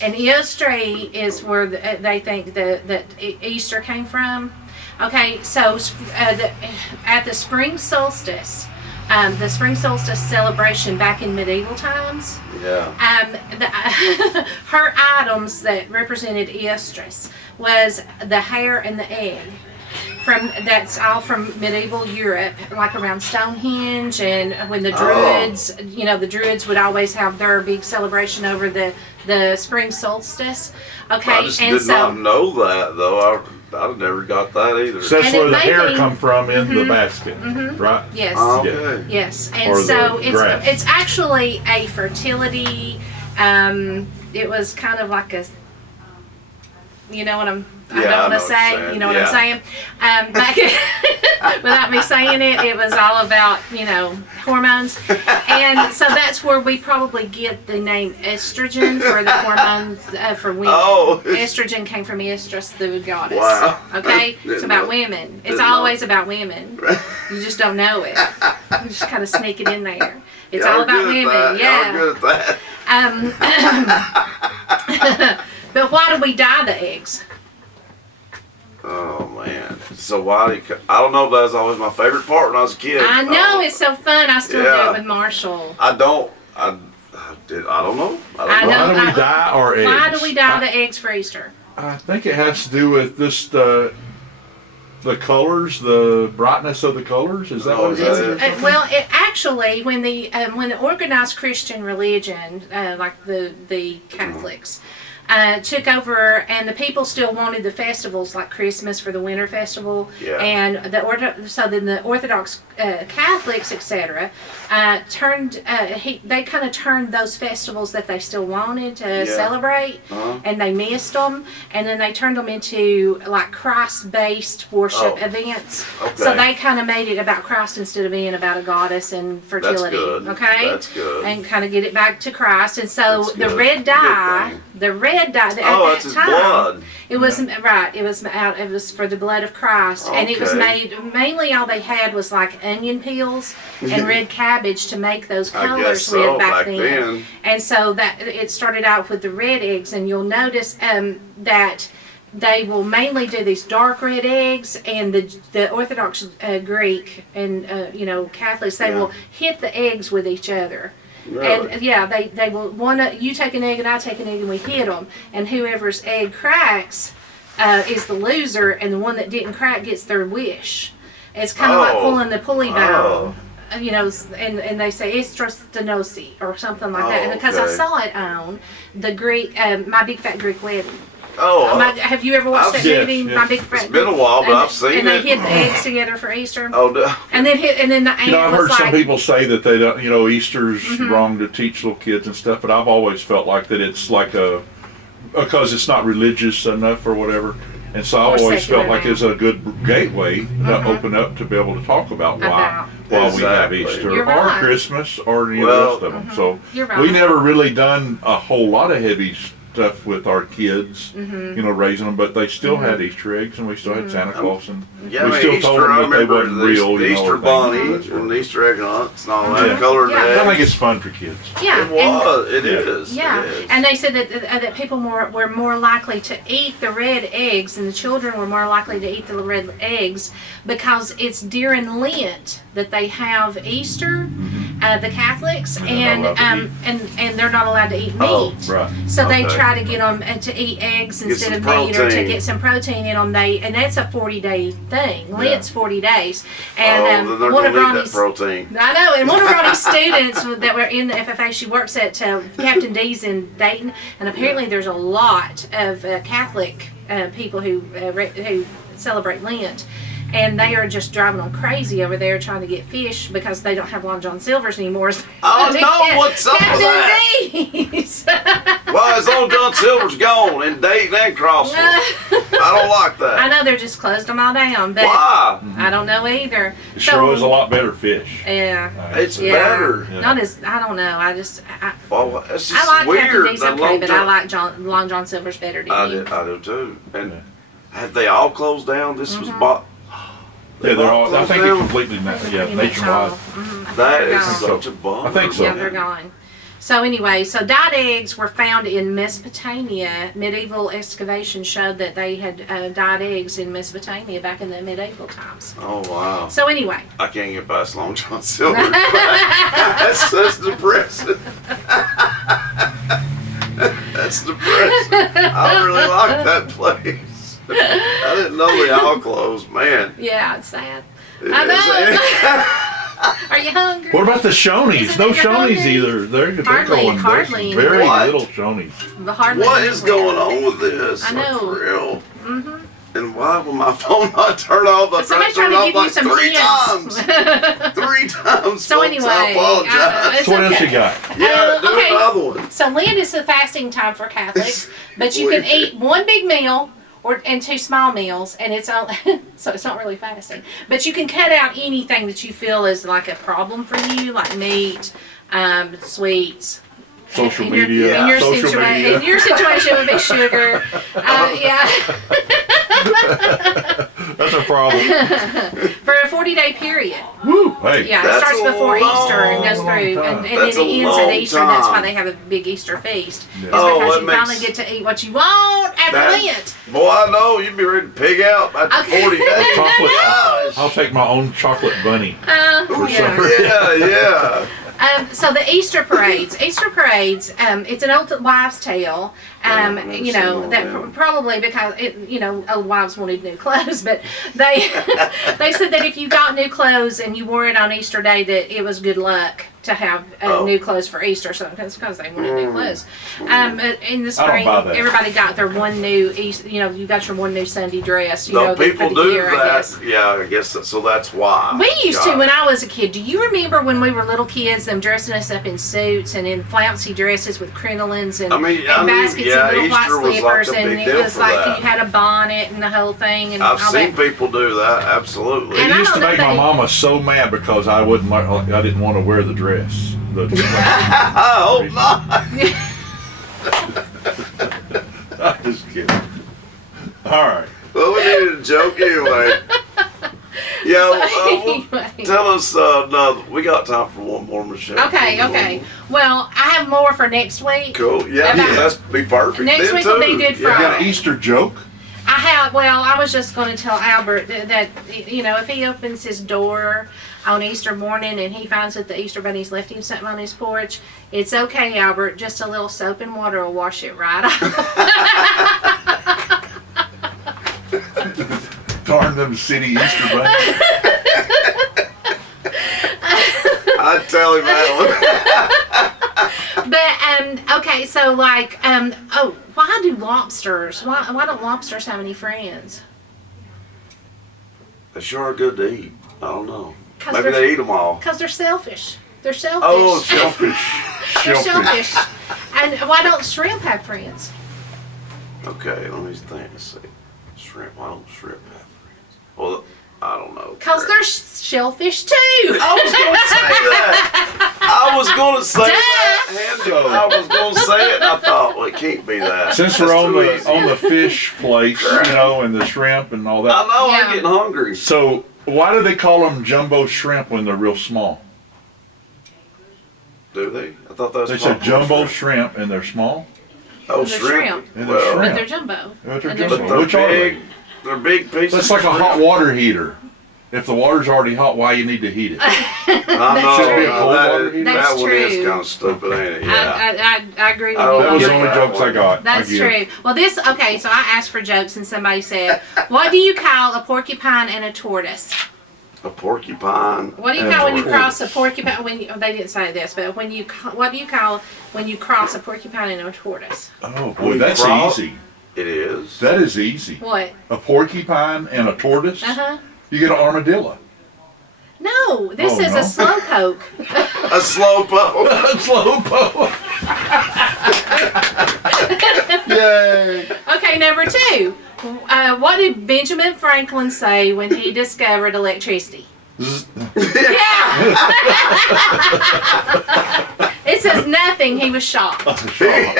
And Eostre is where they think that Easter came from. Okay, so at the spring solstice celebration back in medieval times, her items that represented Eostris was the hair and the egg. That's all from medieval Europe, like around Stonehenge, and when the Druids, the Druids would always have their big celebration over the spring solstice. Okay, I just did not know that though. I never got that either. So that's And where it the may hair be- come from in the basket, right? Yes. Okay. Yes, and Or so the grass. it's actually a fertility. It was kind of like a, you know what I Yeah, don't I want know to what you're say. saying. You know what Yeah. I'm saying? Back without me saying it, it was all about hormones, and so that's where we probably get the name estrogen for the hormones for women. Oh. Estrogen came from Estrus, the goddess. Wow. Okay, it's Didn't about know. women. It's Didn't know. always about women. You just don't know it. You just kind of sneak it in there. It's Y'all all about good at women. that. Yeah. Y'all good at that. But why do we dye the eggs? Oh man. So why? I don't know, but that was always my favorite part when I was a kid. I know it's so fun. I still do Yeah. it with Marshall. I don't. I don't know. I I don't know. know. Why do we dye our eggs? Why do we dye the eggs for Easter? I think it has to do with just the colors, the brightness of the colors. Is that Oh, what it is is? that it? Well, it actually, when the organized Christian religion, like the Catholics, took over, and the people still wanted the festivals like Christmas for the Winter Festival, Yeah. and so then the Orthodox Catholics, etc., they kind of turned those festivals that they still wanted to celebrate, and they missed them, and then they turned them into like Christ-based worship events. Okay. So they kind of made it about Christ instead of being about a goddess and fertility. good. Okay, That's good. and kind of get it back to Christ. And so That's the good. red Good dye, thing. the red dye. At Oh, that that's his time, blood. it was right. It was for the blood of Christ, and it was Okay. made mainly. All they had was like onion peels and red cabbage to make those I colors guess so, with back back then. then. And so that it started out with the red eggs, and you'll notice that they will mainly do these dark red eggs, and the Orthodox Greek and Catholics, they will hit the eggs with each other. Really? And they will you take an egg and I take an egg and we hit them, and whoever's egg cracks is the loser, and the one that didn't crack gets their wish. It's kind of like pulling the pulley down. And they say estrostenosi or something like that. And because I okay. saw it on the Greek, My Big Fat Greek Wedding. Have you ever watched that Yes, movie? yes. My Big Fat. It's been a while, but and, I've seen and they it. hit the eggs together for Easter. Oh, no. And then the aunt I've was heard like, some people say that they don't, Easter's wrong to teach little kids and stuff, but I've always felt like that it's like because it's not religious enough or whatever. And so I Or always secular felt like now. it's a good gateway to open up to be able to talk about why we have Exactly. Easter You're or right. Christmas or any Well, of the rest of them. So You're right. we never really done a whole lot of heavy stuff with our kids, raising them, but they still had Easter eggs, and we still had Santa Claus, and Yeah, we I mean, still Easter, told them I that they remember wasn't the real. Easter or bunny things. and the Easter egg hunts and all that. Yeah. Colored Yeah. eggs. I think it's fun for kids. Yeah, It was. It is. Yeah, It is. and they said that people were more likely to eat the red eggs, and the children were more likely to eat the red eggs because it's during Lent that they have Easter, the Catholics, And they're not allowed to and they're not allowed to eat meat. Oh, right. So they Okay. try to get them to eat eggs instead of some meat, or to protein. get some protein in them. And that's a 40-day thing. Lent's 40 days, Oh, and then they're one of going to need that Ronnie's protein. I know, and one of Ronnie's students that were in the FFA, she works at Captain D's in Dayton, and apparently there's a lot of Catholic people who celebrate Lent, and they are just driving them crazy over there trying to get fish because they don't have Long John Silver's anymore. Oh, no, what's up with that? Captain D's. Why is Long John John Silver's gone in Dayton and Crossville. I don't like that. I know they're just closed them all down, but Why? I don't know either. It sure is a lot better fish. Yeah. It's better. Yeah. Not as I don't know. Well, it's I just like weird. Captain D's the okay, but I long-term- like Long John Silver's better than I you. do too. And have they all closed down? This was Mm-hmm. bought. Yeah, they're all. I closed think down? it's completely Pretty much nationwide. all. Mhm. That They're is gone. such a bummer. I think so. Yeah, they're gone. So anyway, so dyed eggs were found in Mesopotamia. Medieval excavations showed that they had dyed eggs in Mesopotamia back in the medieval times. Oh wow! So anyway, I can't get past Long John Silver. that's depressing. That's depressing. I really like that place. I didn't know they all closed, man. yeah, it's sad. It I is- know. Are you hungry? What about the Shoney's? Isn't No it your Shoney's hungry? either. They're Hardly- going. hardly There's very What? little Shoney's. The hardly What is anywhere. going on with this? I Like, know. for real. Mm-hmm. And why will my phone not turn off? I tried Somebody's to turn trying it to off give you like some 3 hints. times. 3 times. So folks, anyway, I apologize. it's What else okay. you got? Yeah, do okay. another one. So Lent is the fasting time for Catholics, but you can eat one big meal and 2 small meals, and it's all, so it's not really fasting. But you can cut out anything that you feel is like a problem for you, like meat, sweets. Social In your- media. In your, Social situa- media. in your situation, it would be sugar. Yeah. That's a problem. For a 40-day period. Woo! Hey. Yeah, it That's starts a before long, Easter and goes through, long and time. then That's it a ends at long Easter. That's why time. they have a big Easter feast. Yeah. It's Oh, because that you makes- finally get to eat what you want after That- Lent. Boy, I know you'd be ready to pig out after Okay. 40 days. Chocolate. Gosh. I'll take my own chocolate bunny. Ooh, Yeah. yeah. So the Easter parades. It's an old wives' tale. I've never You seen know one that of them. probably because old wives wanted new clothes, but they they said that if you got new clothes and you wore it on Easter Day, that it was good luck to have new clothes for Easter. So it's because they wanted new clothes. In the spring, buy that. everybody got their one new Easter. You got your one new Sunday dress. No, people for the do year, I that. guess. Yeah, I guess so. That's why. We used to Gosh. when I was a kid. Do you remember when we were little kids, them dressing us up in suits and in flouncy dresses with crinolines and, baskets yeah, and little white Easter was like slippers, a and big it deal was for like that. you had a bonnet and the whole thing and I've all seen that. people do that. Absolutely. And It I used to don't know make my that- mama so mad because I didn't want to wear the dress. I hope not. I'm just kidding. All right. Well, we needed a joke anyway. Yeah, Anyway. tell us. No, we got time for one more, Michelle. Okay. Well, I have more for next week. Cool. Yeah, Okay. that's be perfect. Next then week too. will be Good You got Friday. an Easter joke? I was just going to tell Albert that if he opens his door on Easter morning and he finds that the Easter bunny's left him something on his porch, it's okay, Albert. Just a little soap and water will wash it right off. Darn them city Easter bunnies. I'd tell him that one. But okay, so why do lobsters? Why don't lobsters have any friends? They sure are good to eat. I don't know. 'Cause Maybe they're- they eat them all. Because they're selfish. They're selfish. Oh, Shellfish. They're selfish. And why don't shrimp have friends? Okay, let me think. Let's see. Shrimp. Why don't shrimp have friends? Well, I don't know. Because they're shellfish too. I was going to say that. I was going to say that. Andy. I was going to say it, and I thought, well, it can't be that. Since That's we're on too the easy. on the fish place, and the shrimp and all I that. know, Yeah. I'm getting hungry. So why do they call them jumbo shrimp when they're real small? Do they? I thought that was They said popcorn jumbo shrimp and they're small. Oh, They're shrimp. shrimp. And they're Well, But shrimp. they're jumbo. But they're And they're jumbo. but they're Which are they? big. They're big pieces. That's like a of hot shrimp. water heater. If the water's already hot, why you need to heat it? I That's know. true. That That's one is true. kind of stupid, ain't it? Yeah. I agree with I you. don't That on was the get only that jokes I one. got. That's I give. true. Well, so I asked for jokes and somebody said, what do you call a porcupine and a tortoise? A porcupine. What do you and call when you tortoise. cross a porcupine? They didn't say this, but what do you call when you cross a porcupine and a tortoise? Oh When boy, you that's cross- easy. It is. That is easy. What? A porcupine and a tortoise. You get an armadillo. No, this Oh, is no? a slowpoke. A slowpoke. A slowpoke. Yay! Okay, number 2. What did Benjamin Franklin say when he discovered electricity? Yeah. It says nothing. He was shocked. Okay,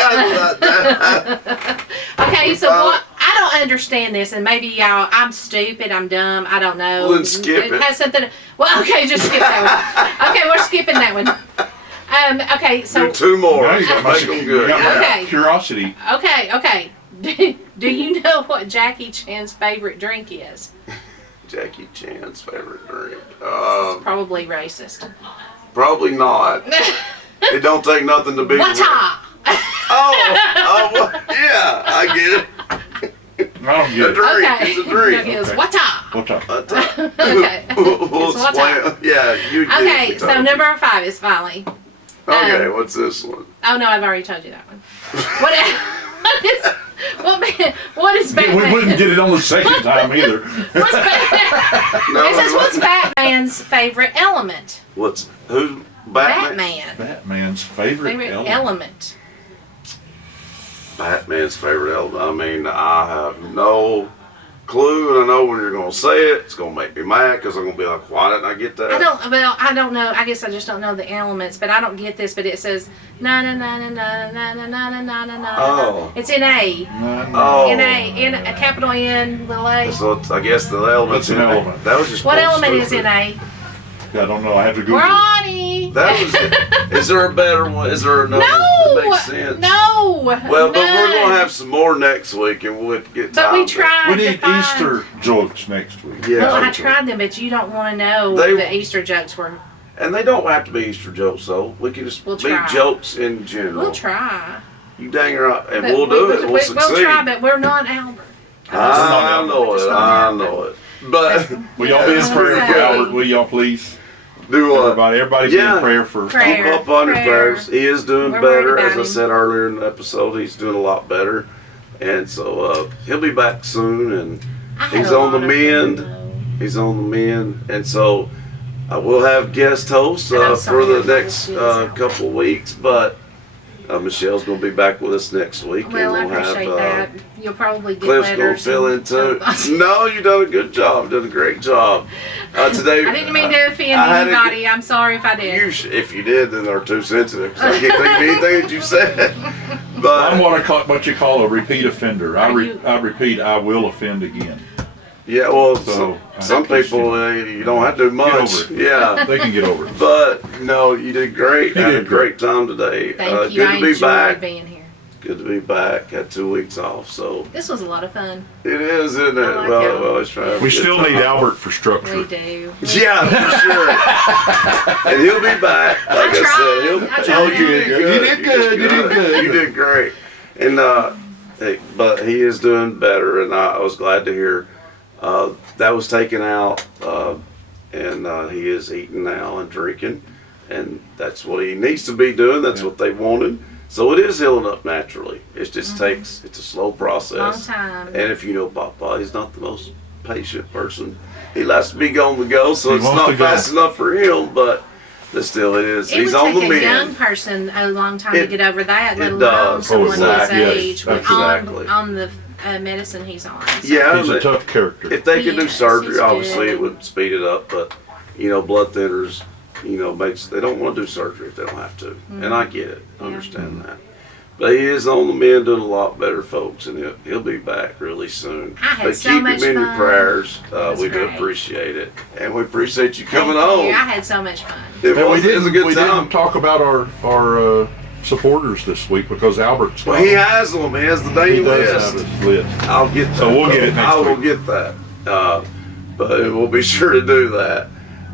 so what? I don't understand this, and maybe y'all, I'm stupid, I'm dumb, I don't know. Well, then skip it. Has something. Well, okay, just skip that one. Okay, we're skipping that one. Okay, so. Do 2 more. Now you got my, Make them good. Okay. curiosity. Okay. Do you know what Jackie Chan's favorite drink is? Jackie Chan's favorite drink. It's probably racist. Probably not. It don't take nothing to be. Wata! Well, yeah, I get it. I don't get A it. drink. Okay. It's a drink. It was Okay. wata! What's up? Okay. We'll It's explain. Yeah, you get Okay, it. so number 5 is finally. Okay, what's this one? Oh no, I've already told you that one. What is Batman? We wouldn't get it on the second time either. What's it says, what's Batman's favorite element? Who's Batman? Batman's favorite element. Batman's favorite element. I mean, I have no clue, and I know when you're going to say it, it's going to make me mad because I'm going to be like, why didn't I get that? I don't know. I guess I just don't know the elements, but I don't get this. But it says na na na na na na na na na na na. Oh. It's in A. Oh. In a capital N, little A. So I guess the element's What's an in element? That was just What plain element is stupid. in A? I don't know. I have to Google it. Ronnie. That was it. Is there a better one? Is there another No. that makes sense? No. Well, but we're None. going to have some more next week, and we'll get But time. we tried. We to need find- Easter jokes next week. Yeah. Well, I tried them, but you don't want to know They- what the Easter jokes were. And they don't have to be Easter jokes, though. We can just We'll be try. jokes in general. We'll try. You dang right, and But we'll do it. We'll We'll succeed. try, but we're not Albert. I know it. I know it. But Will y'all be in That's prayer for okay. Albert? Will y'all please? do what? Everybody be Yeah. in prayer for. Prayer. Keep up on your Prayer. prayers. He is doing We're worried better, about as I him. said earlier in the episode. He's doing a lot better, and so he'll be back soon. And I had he's a on the lot of mend. fun, though. He's on the mend, and so we'll have guest hosts And I'm for sorry the everybody next was out. couple of weeks. But Michelle's going to be back with us next week, Well, I and we'll appreciate have that. You'll probably get Cliff's going to letters. fill in too. No, you done a good job. Done a great job today. I didn't mean to offend I had a anybody. I'm sorry if I did. If you did, then they're too sensitive. 'Cause I can't think of anything that you said. But I'm what you call a repeat offender. I repeat, I will offend again. yeah, well, So, some people you don't have to do much. over it. Yeah, They can get over it. but no, you did great. You Had did a great time today. Thank you. Good I to be enjoyed back. being here. Good to be back. Had 2 weeks off, so This was a lot of fun. it is, isn't it? I like Well, it. we always try. to have a We good still time. need Albert for structure. We do. Yeah, for sure. And he'll be back. Like I tried. said, he'll. I tried. Oh, you did good. You did good. You did good. You did great. And but he is doing better, and I was glad to hear that was taken out, and he is eating now and drinking, and that's what he needs to be doing. That's what they wanted. So it is healing up naturally. It just takes. It's a slow process. Long time. And if you know Papa, he's not the most patient person. He likes to be on the go, so He it's wants not to go. fast enough for him. But still, it is. It He's would on the take a young mend. person a long time to It- get over that, let it alone does. someone exactly. his Yes, age with exactly. on the medicine he's on. So. Yeah, He's a tough character. if they could do Yes, surgery, he's obviously good. it would speed it up. But blood thinners, they don't want to do surgery if they don't have to, and I get it, understand that. But he is on the mend, doing a lot better, folks, and he'll be back really soon. I had But so keep much him in your fun. prayers. That's We do great. appreciate it, and we appreciate you coming Thank on. you. I had so much fun. It But was a good we time. didn't talk about our supporters this week because Albert's Well, gone. he has them. He has the He dang does list. have his list. I'll get that. So we'll get it next I will week. get that. But we'll be sure to do that.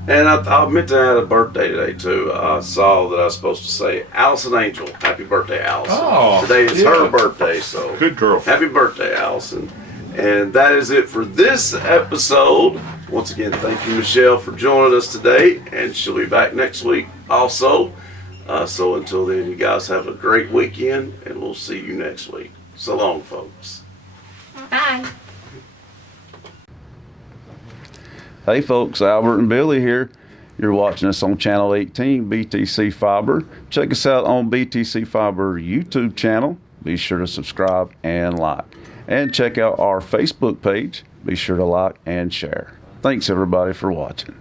And I meant to have a birthday today too. I saw that I was supposed to say Allison Angel. Happy birthday, Allison. Oh, Today is yeah. her birthday, so Good girl. happy birthday, Allison. And that is it for this episode. Once again, thank you, Michelle, for joining us today. And she'll be back next week also. So until then, you guys have a great weekend, and we'll see you next week. So long, folks. Bye. Hey folks, Albert and Billy here. You're watching us on Channel 18, BTC Fiber. Check us out on BTC Fiber YouTube channel, be sure to subscribe and like. And check out our Facebook page. Be sure to like and share. Thanks everybody for watching.